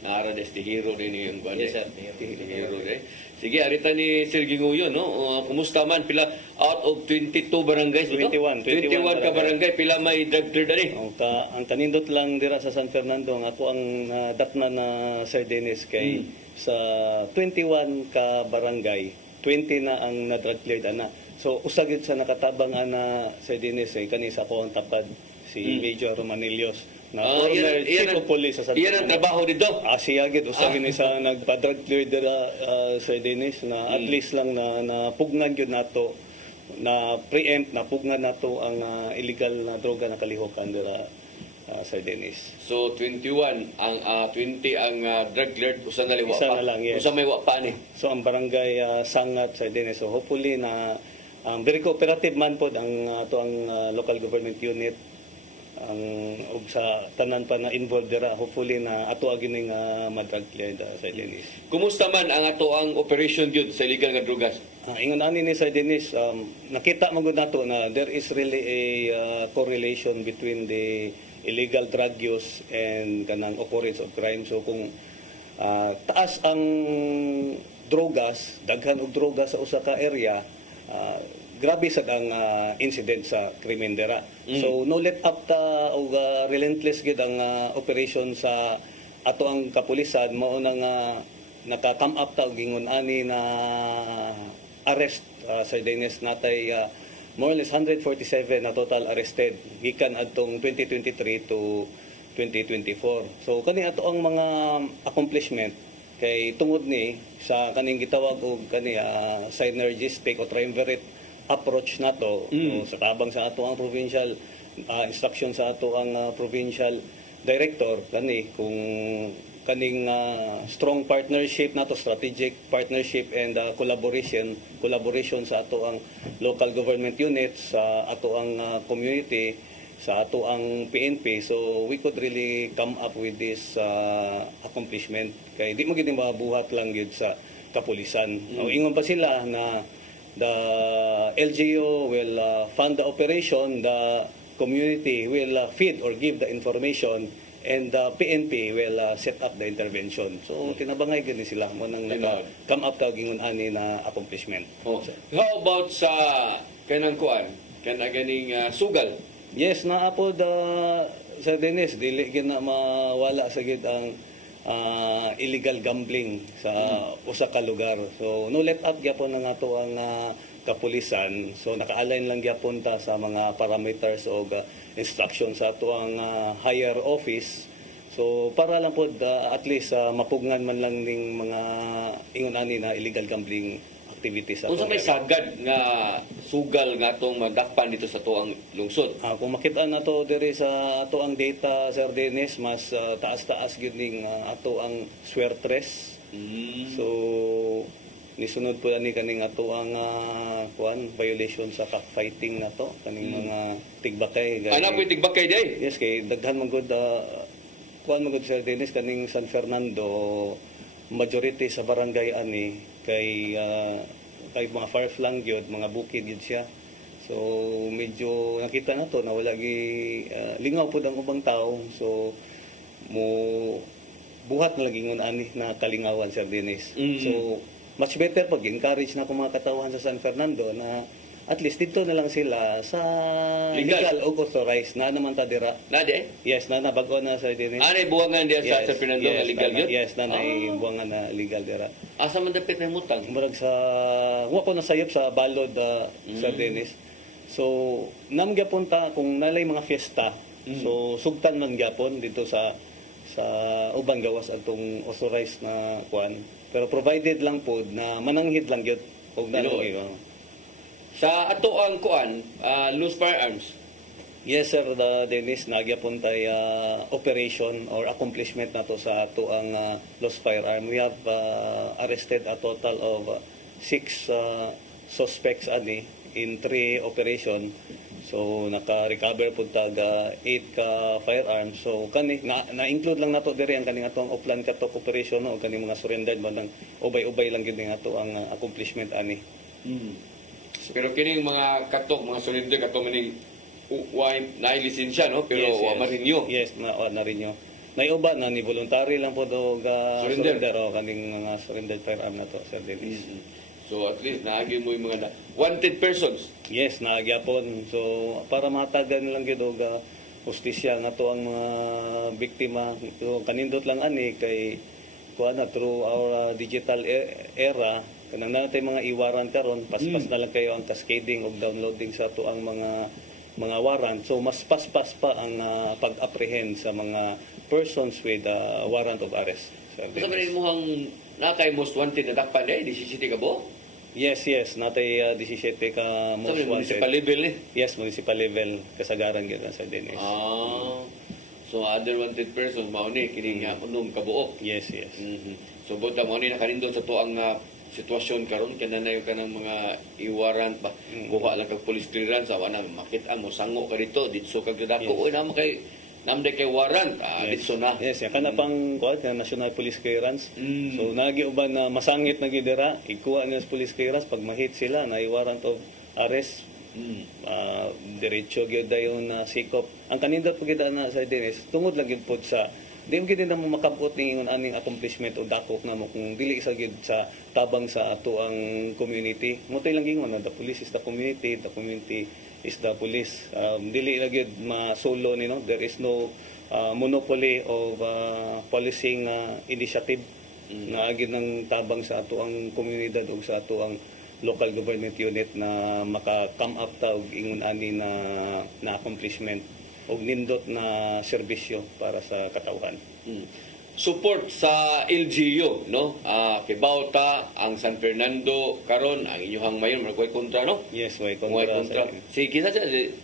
Nara deste hero din yung kuan. Yes sir, hero din. Sige, arita ni Sir Ginguyo, no? Kumusta man pila out of 22 barangays dito? 21 ka barangay pila may drug dealer dani. Ang kanindot lang dira sa San Fernando ako ang dapna na Sir Dennis kay sa 21 ka barangay 20 na ang na-drug cleared ana. So usagid sa nakatabang ana Sir Dennis kanisa ko ang tapad si Major Romanilios na former chief of police sa San Fernando. Iyan ang trabaho dito. Siya gid usagin ni sa nagpa-drug clear dira Sir Dennis na at least lang na pugnan gyud nato na preempt na pugnan nato ang illegal na droga na kalihukan dira Sir Dennis. So 21 ang 20 ang drug cleared usa na liwa pa. Isa na lang, yes. Usa may wa pa ni. So ang barangay Sangat Sir Dennis. So hopefully na very cooperative man pod ang ang local government unit ang sa tanan pa na involved dira hopefully na ato gining ma-drug cleared Sir Dennis. Kumusta man ang ato ang operation gyud sa illegal nga drugas? Ingon ani ni Sir Dennis, nakita man gud nato na there is really a correlation between the illegal drug use and kanang occurrence of crime. So kung taas ang drogas, daghan og drogas sa usa ka area, grabe sad ang incident sa krimen dira. So no let up ta og relentless gid ang operation sa ato ang kapulisan mao nang naka-come up ta og ingon ani na arrest Sir Dennis, natay more or less 147 na total arrested gikan adtong 2023 to 2024. So kani ato ang mga accomplishment kay tungod ni sa kaning gitawag og kani synergistic o triumvirate approach nato so, sa tabang sa ato ang provincial instruction sa ato ang provincial director kani kung kaning strong partnership nato, strategic partnership and collaboration sa ato ang local government units, sa ato ang community, sa ato ang PNP. So we could really come up with this accomplishment kay di mo gid mabuhat lang gyud sa kapulisan. Ingon pa sila na the LGU will fund the operation, the community will feed or give the information, and the PNP will set up the intervention. So tinabangay gani sila mo nang come up tawag ingon ani na accomplishment. Oh. How about sa kanang kuan? Kana ganing sugal? Yes, naapod sa Dennis, dili gyud na mawala sa gid ang illegal gambling sa usa ka lugar. So no let up gyapon ang ato ang kapulisan. So naka-align lang gyapon ta sa mga parameters o instruction sa ato ang higher office. So para lang po at least mapugnan man lang ning mga ingon ani na illegal gambling activities. Unsa may sagad nga sugal nga atong madakpan dito sa tuang lungsod? Kung makita na to diri sa ato ang data, Sir Dennis, mas taas-taas gyud ning ato ang swertres. So nisunod po ani kaning ato ang violation sa cockfighting na to kaning mga tigbakay. Ana po tigbakay day? Yes, kay daghan man gud man gud Sir Dennis kaning San Fernando, majority sa barangay ani kay mga far-flung gyud, mga bukid gyud siya. So medyo nakita na to na wala gi lingaw pud ang ubang tao. So mo buhat na lagi ngon ani na kalingawan, Sir Dennis. So much better pag encourage na kung mga katawhan sa San Fernando na at least dito na lang sila sa legal o authorized na naman ta dira. Na de? Yes, na bago na sa Dennis. Ano buwangan diya sa San Fernando nga legal gyud? Yes, na buwangan na legal dira. Asa man dapit na mutang? Murag sa wa ko nasayop sa balod sa Dennis. So nam gyapon ta kung nalay mga fiesta. So sugtan man gyapon dito sa ubang gawas atong authorized na kuan. Pero provided lang po na mananghid lang gyud og sa ato ang kuan loose firearms. Yes, Sir Dennis, nagyapon tay operation or accomplishment nato sa ato ang loose firearm. We have arrested a total of 6 suspects ani in 3 operation. So naka-recover pud tag 8 ka firearms. So kani na-include lang nato diri ang kaning atong offline katok operation o kaning mga surrendered man lang ubay-ubay lang gyud ato ang accomplishment ani. Pero kining mga katok, mga surrender katok maning na lisensya no pero wa marinyo. Yes, na rinyo. Naiuba na ni voluntary lang po do surrender o kaning mga surrendered firearm nato, Sir Dennis. So at least naagi mo yung mga wanted persons. Yes, nagyapon. So para matagan lang gyud og hustisya nga to ang mga biktima. So kanindot lang ani kay kuana through our digital era kanang natay mga iwaran karon paspas na lang kayo ang cascading og downloading sa to ang mga warrant. So mas paspas pa ang pag-apprehend sa mga persons with warrant of arrest. So mo hang nakay most wanted na dakpan day 17 ka bo? Yes, natay 17 ka most wanted. Municipal level ni? Yes, municipal level kasagaran gyud sa Dennis. So other wanted persons mao ni kini nga unom ka buok. Yes. So buta mao ni nakanindot sa to ang sitwasyon karon kananayo ka ng mga iwaran pa kuha lang kag police clearance awa na makita mo sango ka dito ditso kag dako oy na kay namde kay warrant ditso na. Yes, kana pang national police clearance. So nagi uban na masangit na gidera ikuha niya sa police clearance pag mahit sila na warrant of arrest. Diretso gyud dayon na sikop ang kanindot pagid na sa Dennis tungod lang gyud pod sa di mo gid na mo makabot ning aning accomplishment o dakok na mo kung dili isa gid sa tabang sa ato ang community. Mutay lang gingon na the police is the community is the police. Dili ra gid ma-solo ni no. There is no monopoly of policing initiative na gid nang tabang sa ato ang komunidad o sa ato ang local government unit na maka-come up ta og ingon ani na accomplishment og nindot na serbisyo para sa katawhan. Support sa LGU, no? Kay Bauta, ang San Fernando karon ang inyong mayon magway kontra, no? Yes, way Way kontra. kontra. Si kinsa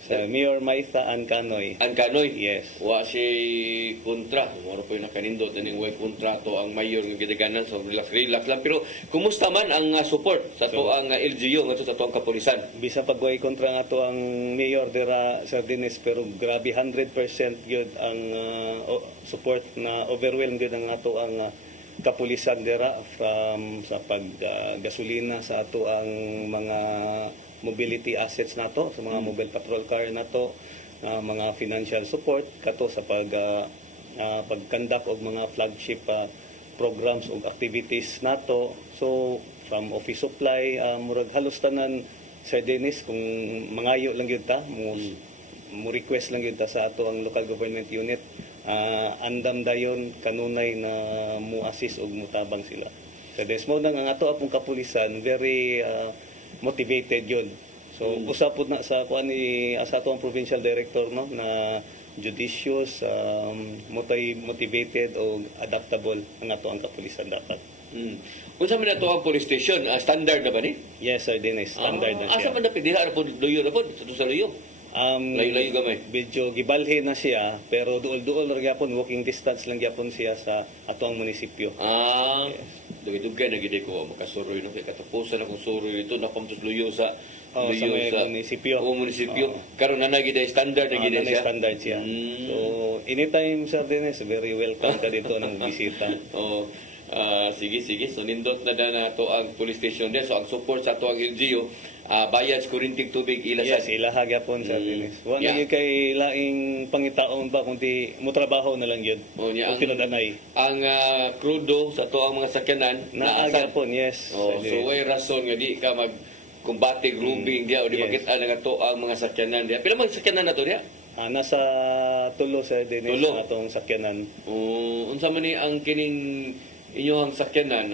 Sa Mayor Maitha Ancanoy. Ancanoy. Yes. Wa si kontra. Moro po yung nakanindot ning way kontra to ang mayor ng gidaganan, so relax lang. Pero kumusta man ang support sa to ang LGU ngadto sa to ang kapulisan? Bisa pagway kontra nga to ang mayor dira sa Dinis, pero grabe 100% gyud ang support na overwhelmed gyud ang ato ang kapulisan dira from sa gasolina sa ato ang mga mobility assets nato, sa mga mobile patrol car nato, mga financial support kato sa pag-conduct og mga flagship programs og activities nato. So from office supply, murag halos tanan, Sir Dennis, kung mangayo lang yun ta, mo request lang yun ta sa ato ang local government unit, andam dayon kanunay na mo assist og mutabang sila. So desmo nang ang ato apong kapulisan very motivated yun. So usapod na sa kuan ni sa ato ang provincial director, no, na judicious, motivated o adaptable ang ato ang kapulisan dapat. Unsa man ato ang police station? Standard na ba ni? Yes, Sir Dennis, standard na siya. Asa man napid diha ra po luyo ra po sa luyo? Layo-layo gamay. Medyo gibalhe na siya, pero duol-duol ra gyapon, walking distance lang gyapon siya sa ato ang munisipyo. Dugay-dugay na gid ko makasuroy no kay katapusan akong suroy dito na pamtus luyo sa munisipyo. Munisipyo. Karon na gid standard na gid siya. Standard siya. So anytime, Sir Dennis, very welcome ka dito ng bisita. Sige. So nindot na na to ang police station din. So ang support sa to ang LGU, bayad sa kurintig tubig ila sa. Yes, ilaha gyapon, Sir Dennis. Wala gyud kay laing pangitaon ba kundi mo trabaho na lang gyud. Ang tinudanay. Ang krudo sa to ang mga sakyanan naa gyapon, yes. So way rason nga di ka mag kumbate grouping dia o di makita na to ang mga sakyanan dia. Pila mga sakyanan na to dia? Nasa tulo, Sir Dennis, na atong sakyanan. Unsa man ni ang kining inyong sakyanan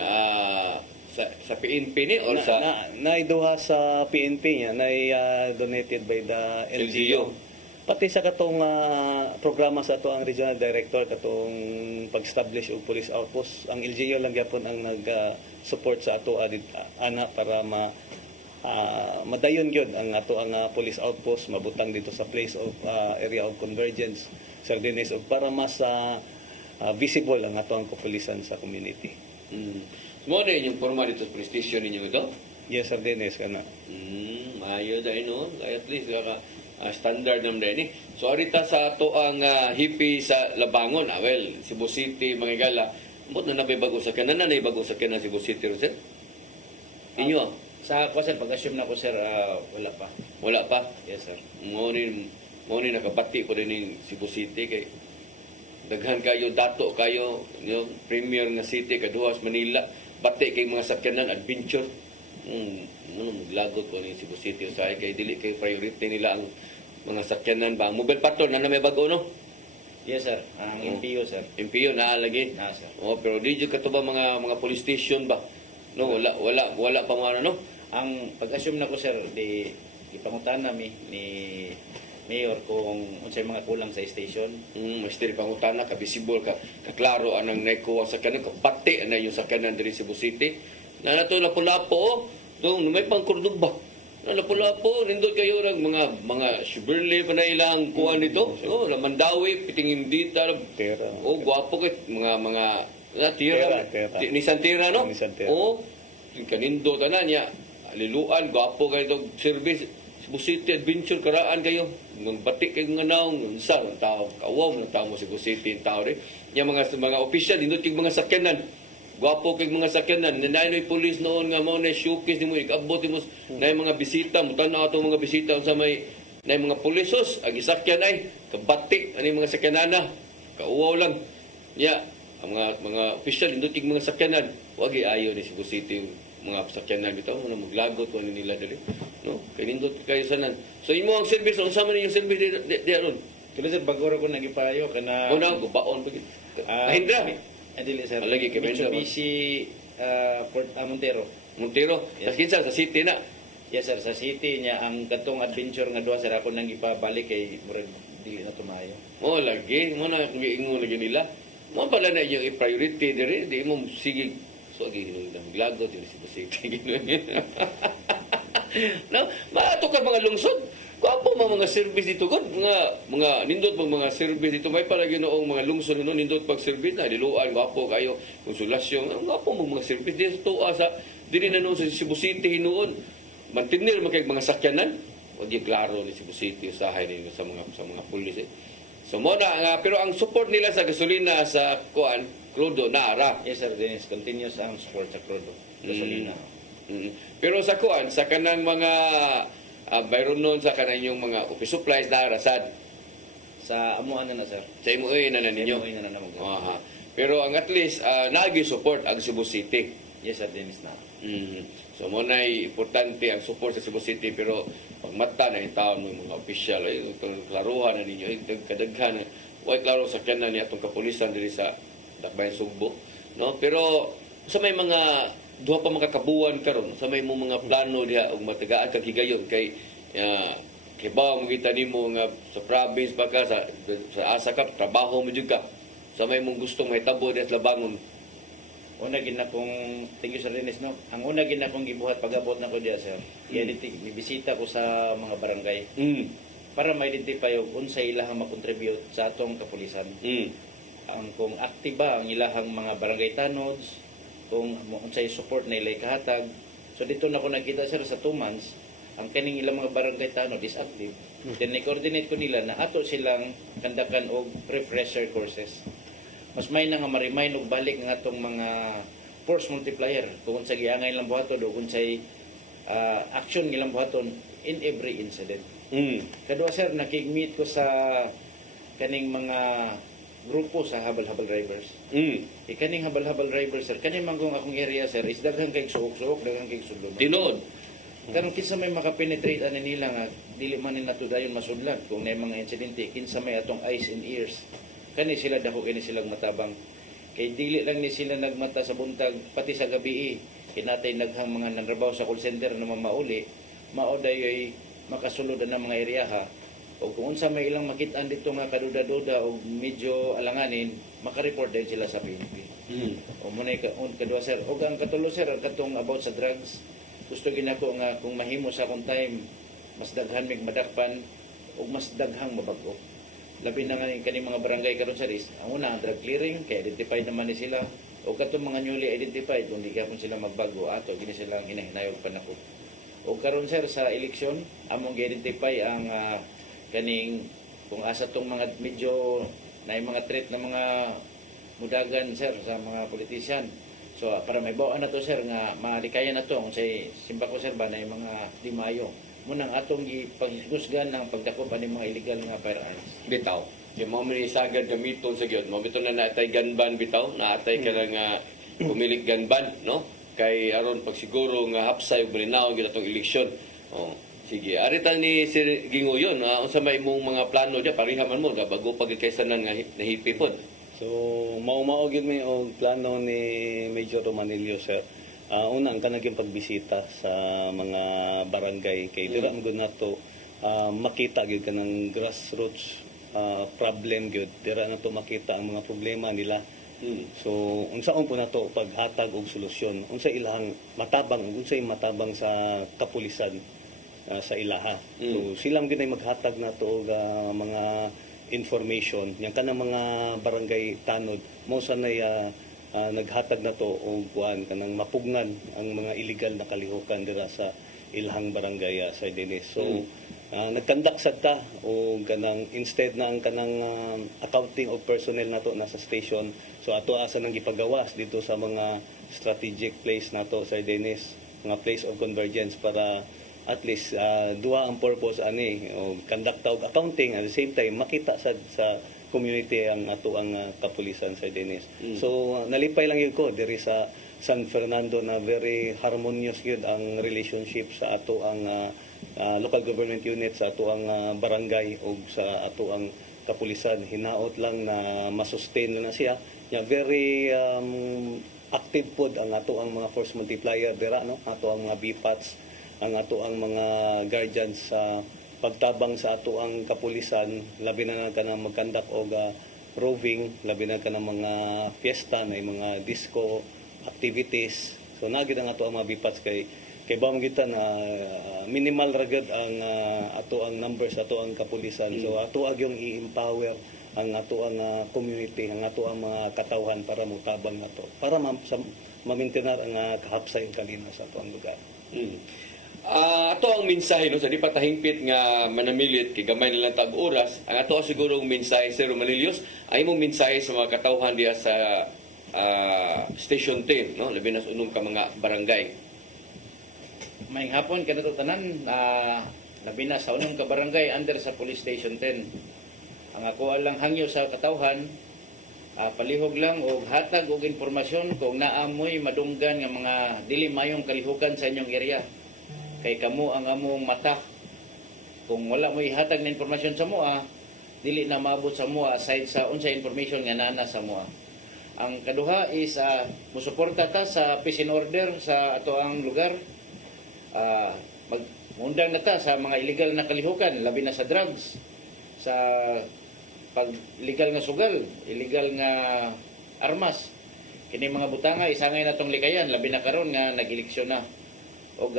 sa PNP ni or sa naiduha sa PNP niya, donated by the LGU. Pati sa katong programa sa ato ang regional director katong pag-establish og police outpost, ang LGU lang gyapon ang nag-support sa ato ana para madayon gyud ang ato ang police outpost mabutang dito sa place of area of convergence, Sir Dennis, para mas visible ang ato ang kapulisan sa community. Mo na yung forma dito sa police station ninyo ito? Yes, Sir Dennis, kana. Mayo dahil no? At least standard naman din. So arita sa ato ang hippie sa Labangon, Cebu City, Mangigala, na nabibago sa kanan, naibago sa kanan Cebu City, sir? Inyo? Sa ako, sir, pag-assume na ko, sir, wala pa. Wala pa? Yes, sir. Mo ni nakabati ko din yung Cebu City kay daghan kayo, dato kayo, premier nga city, kaduhas Manila, bati kay mga sakyanan, adventure. Maglagot ko ni Cebu City usahay kay dili kay priority nila ang mga sakyanan ba. Mobile patrol na may bago, no? Yes, sir. Ang MPO, sir. MPO na lagi. Sir. Pero di jud kato ba mga police station ba? No, wala pa mga no. Ang pag-assume na ko, sir, di ipangutan nami ni Mayor kung unsay mga kulang sa station. Masteri pangutana ka visible ka kaklaro anang naikuha sa kanan kapati na yung sakyanan diri Cebu City. Na nato lapu-lapo may pangkurdog ba? Na lapu-lapo nindot kayo rag mga Chevrolet pa na ilang kuha nito. Lamandawi pitingin dita. Gwapo kay mga tira. Nissan Tira, no? Kanindot ana niya. Liluan gwapo kay dog service Cebu City Adventure karaan kayo. Nung batik kay nga naong unsa ang tao, kawaw ng tao mo Cebu City tao rin. Yung mga official dindot kay mga sakyanan. Gwapo kay mga sakyanan. Nanay police noon nga mo na showcase nimo ikabot mo na mga bisita, mutanaw ato mga bisita unsa may na mga polisos ag isakyan ay kabatik ani mga sakyanana. Kauwaw lang. Ang mga official dindot kay mga sakyanan. Wag ayo ni Cebu City mga sakyanan bitaw mo na maglagot ko nila dali, no? Kay nindot kayo sanan. So imo ang service unsa man yung service di aron? Kilo, sir, bagoro ko nagipayo kana una gubaon pagit. Mahindra. Adili, sir. Lagi kay Mitsubishi Montero. Montero. Yes. Kinsa sa city na. Yes sir, sa city niya ang katong adventure nga duha sir ako nang ipabalik kay murag dili na tumayo. Mo lagi, mo na giingon lagi nila. Mo pala na yung i-priority diri, di mo sige so gihinog ng glago diri sa city. No, maato ka mga lungsod. Kapo mga service dito god, mga nindot mga service dito may pala ginoong mga lungsod no nindot pag service na diluan gapo kayo konsulasyon gapo mga service dito sa dili na no sa Cebu City hinuon mantinir man kay mga sakyanan wag klaro ni Cebu City usahay ninyo sa mga pulis so mo na pero ang support nila sa gasolina sa kuan crudo na ara. Yes sir, Dennis, continuous ang support sa crudo gasolina. Pero sa kuan sa kanang mga bayron nun sa kanang yung mga office supplies na rasad sa amuan na sir. Sa imuoy na ninyo. Pero ang at least nagi support ang Cebu City. Yes sir, Dennis na. So mo na importante ang support sa Cebu City pero pag mata na yung taon ng mga opisyal ay klaruhan na ninyo kadaghan way klaro sa kanan ni atong kapulisan diri sa Dakbayan Sugbo no pero sa may mga duha pa makakabuan karon sa may mga plano diha og matagaan kag higayon kay kibaw mo kita nimo nga sa province pa ka sa asa ka trabaho mo jud ka sa may mong gustong mahitabo diha sa Labangon. Una gina kong thank you sir Dennis no. Ang una gina kong gibuhat pag-abot nako diha sir. Bibisita ko sa mga barangay. Para ma-identify og unsay ilahang ma-contribute sa atong kapulisan. Ang kung aktiba ang ilahang mga barangay tanods, kung unsay support na ilay kahatag. So dito na ko nakita sir sa 2 months, ang kaning ilang mga barangay tanod is active. Then i-coordinate ko nila na ato silang kandakan og refresher courses. Mas may na nga ma-remind og balik nga atong mga force multiplier kung unsay giangay lang buhaton o unsay action nilang buhaton in every incident. Kadua sir nakig-meet ko sa kaning mga grupo sa habal-habal drivers. Kaning habal-habal drivers sir, kaning manggong akong area sir is daghang kay suok-suok, daghang kay sulod. Tinod. Karon kinsa may makapenetrate ani nila nga dili man ni nato dayon masudlan kung nay mga insidente kinsa may atong eyes and ears. Kani sila dako kini silang matabang. Kay dili lang ni sila nagmata sa buntag pati sa gabi kinatay naghang mga nanrabaw sa call center na mamauli mao dayoy makasulod na mga area o kung unsa may ilang makitaan dito nga kaduda-duda o medyo alanganin maka-report din sila sa PNP. O muna kadua sir o ang katulo sir katong about sa drugs gusto ginako nga kung mahimo sa akong time mas daghan mig madakpan o mas daghang mabago. Labi na nga kaning mga barangay karon sa is ang una ang drug clearing kay identified naman ni sila o katong mga newly identified kung di gapon sila magbago ato gini silang hinahinayog panako o karon sir sa eleksyon among gi-identify ang kaning kung asa tong mga medyo na mga threat na mga mudagan sir sa mga politician so para may bawaan na to sir nga malikayan na to kung say simba ko sir ba na mga di mayo munang atong ipaghisgusgan ng pagdakop ani mga illegal nga firearms. Bitaw. Yung mga minisagad gamiton sa gyud. Mo bitaw na naatay gunban bitaw, naatay ka lang pumilik gunban, no? Kay aron pag siguro nga hapsay ug malinaw gyud atong eleksyon. Oh, sige. Aritan ni Sir Gingoyon, unsa may imong mga plano dia parihaman mo bago pag kaysanan nga nahipi pod. So mao gyud may og plano ni Major Romanilio sir. Una ang kanaging pagbisita sa mga barangay kay dira man gud nato makita gyud kanang grassroots problem gyud dira nato makita ang mga problema nila. So unsaon po nato paghatag og solusyon unsay ilahang matabang unsay matabang sa kapulisan sa ilaha. So silang gyud ay maghatag nato og mga information yang kanang mga barangay tanod mo sanay naghatag na to o kuan kanang mapugnan ang mga illegal na kalihukan dira sa ilahang barangay sa Dennis. So nagkandak sad ta o kanang instead na ang kanang accounting of personnel nato nasa station so ato asa nang gipagawas dito sa mga strategic place nato sa Dennis, mga place of convergence para at least duha ang purpose ani o conduct og accounting at the same time makita sad sa community ang ato ang kapulisan sa Dennis. So nalipay lang yun ko diri sa San Fernando na very harmonious yun ang relationship sa ato ang local government unit sa ato ang barangay o sa ato ang kapulisan. Hinaot lang na masustain na siya. Yeah, very active pod ang ato ang mga force multiplier dira, no? Ato ang mga BPATs, ang ato ang mga guardians sa pagtabang sa ato ang kapulisan, labi na ka na magkandak og roving, labi na ka ng mga fiesta, may mga disco activities. So nagid ang ato ang mga BPATs kay bawang kita na minimal ragad ang ato ang numbers, ato ang kapulisan. So ato ag yung i-empower ang ato ang community, ang ato ang mga katawhan para mutabang nato, para ma-maintain ang kahapsay kalina sa ato ang lugar. Ato ang mensahe no sa di patahingpit nga manamilit kay gamay nilang tag-oras, ang ato siguro ang mensahe Sir Romanilios ay mong mensahe sa mga katawhan diya sa Station 10, no, labi na sa unong ka mga barangay. Maayong hapon kanato tanan, labi na sa unong ka barangay under sa Police Station 10. Ang ako lang hangyo sa katawhan, palihog lang o hatag og informasyon kung naamoy madunggan nga mga dili mayong kalihukan sa inyong area. Kay kamo ang among mata. Kung wala mo ihatag na informasyon sa mua, dili na maabot sa mua aside sa unsay information nga nana sa mua. Ang kaduha is musuporta ta sa peace and order sa ato ang lugar. Magundang na ta sa mga illegal na kalihukan, labi na sa drugs, sa pag legal nga sugal, illegal nga armas. Kini mga butanga isangay natong likayan, labi na karon nga nag-eleksyon na. Og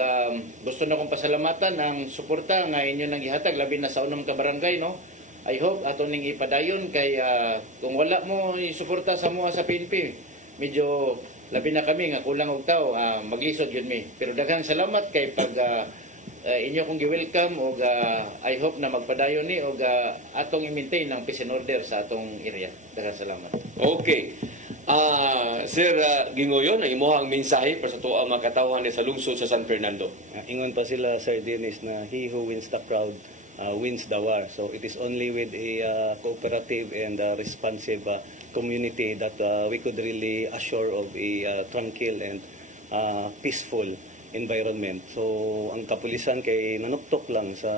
gusto na kong pasalamatan ang suporta nga inyo nang gihatag labi na sa unang ka barangay, no. I hope ato ning ipadayon kay kung wala mo suporta sa mua sa PNP, medyo labi na kami nga kulang og tao, maglisod yun mi. Pero daghang salamat kay pag inyo kong gi-welcome og I hope na magpadayon ni og atong i-maintain ang peace and order sa atong area. Daghang salamat. Okay. Sir Gingoyon, ang imuhang mensahe para sa tuwa mga katawhan sa lungsod sa San Fernando. Ingon pa sila, Sir Dennis, na he who wins the crowd wins the war. So it is only with a cooperative and responsive community that we could really assure of a tranquil and peaceful environment. So ang kapulisan kay nanuktok lang sa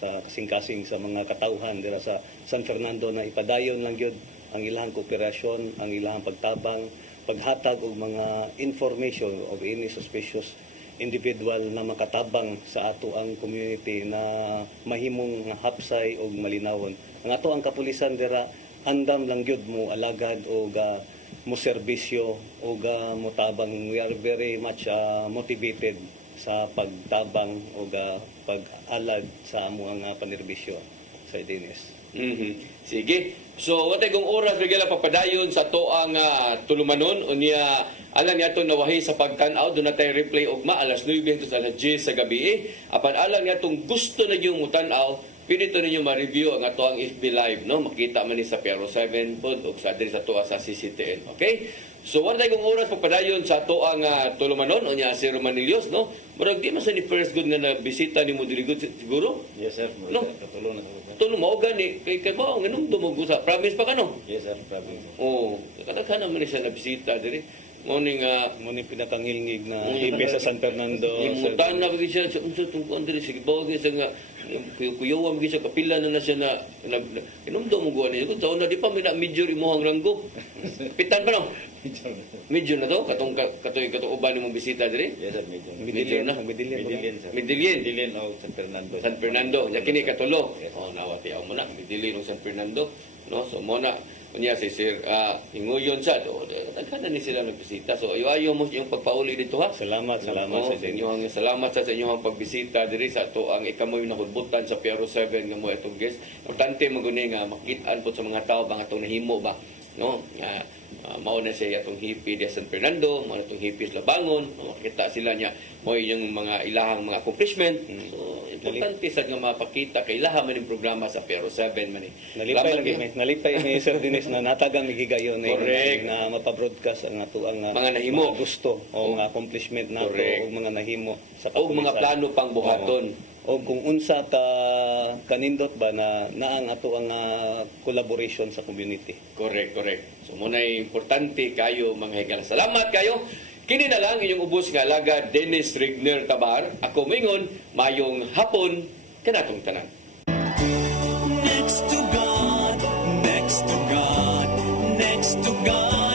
sa kasing-kasing sa mga katawhan dira sa San Fernando na ipadayon lang gyud ang ilahang kooperasyon, ang ilahang pagtabang, paghatag og mga information of any suspicious individual na makatabang sa ato ang community na mahimong hapsay og malinawon. Ang ato ang kapulisan dira andam lang gyud mo alagad og mo serbisyo og motabang. We are very much motivated sa pagtabang og pag-alag sa amo ang panerbisyo sa Dennis. Sige. So, watay kong oras bigla papadayon sa to ang tulumanon unya alang niya nawahi sa pagtan-aw doon natay replay ugma alas 9 hangtod sa alas 10 sa gabi. Apan alang niya gusto na yung mutan-aw, pinito ninyo ma-review ang ato ang FB Live, no? Makita man ni sa Pero 7 pod ug sa diri sa to sa CCTN. Okay? So, watay kong oras papadayon sa to ang tulumanon unya si Romanilios, no? Murag di man sa ni first good nga na bisita ni mo diri siguro? Yes, sir. No? Katulong na sa tulong mo gani kay mo nganong dumog sa province pa kano? Yes, sir, province. Oh, kada man siya na bisita diri. Morning pinakangilngig na hibe sa San Fernando. Imutan na bigi siya unsa tungkol diri sige bawag sa nga kuyawa bigi siya kapila na siya na inumdum mo gani kun taon na di pa may na major imong ranggo. Pitan pa no? Medyo na to katong uban nimong bisita diri? Yes, sir, medyo. Medellin o San Fernando. San Fernando. Ya kini katulo. Oh, nawati ako muna Medellin o San Fernando. No, so muna unya si Sir Inguyon sa do. Daghan ni sila nagbisita. So ayo mo yung pagpauli dito ha. Salamat sa inyo. Salamat sa inyong pagbisita diri sa to ang ikamoy nahudbutan sa Pero 7 nga mo itong guest. Importante maguni nga makitaan po sa mga tao bang atong nahimo ba, no? Mao na siya atong hippie de San Fernando, mao atong hippie sa Labangon, makita sila niya mo yung mga ilahang mga accomplishment. So importante sad nga mapakita kay ilaha man yung programa sa Pero 7 man ni. Nalipay ni Sir Dennis na natagang gigayon na mapa-broadcast ang ato ang mga nahimo gusto o mga accomplishment nato o mga nahimo sa o mga plano pang buhaton. O kung unsa ta kanindot ba na naang ato ang collaboration sa community. Correct. So muna importante kayo mga higala. Salamat kayo. Kini na lang inyong ubos nga alaga Dennis Rigner Tabar. Ako mingon mayong hapon kanatong tanan. Next to God, next to God, next to God.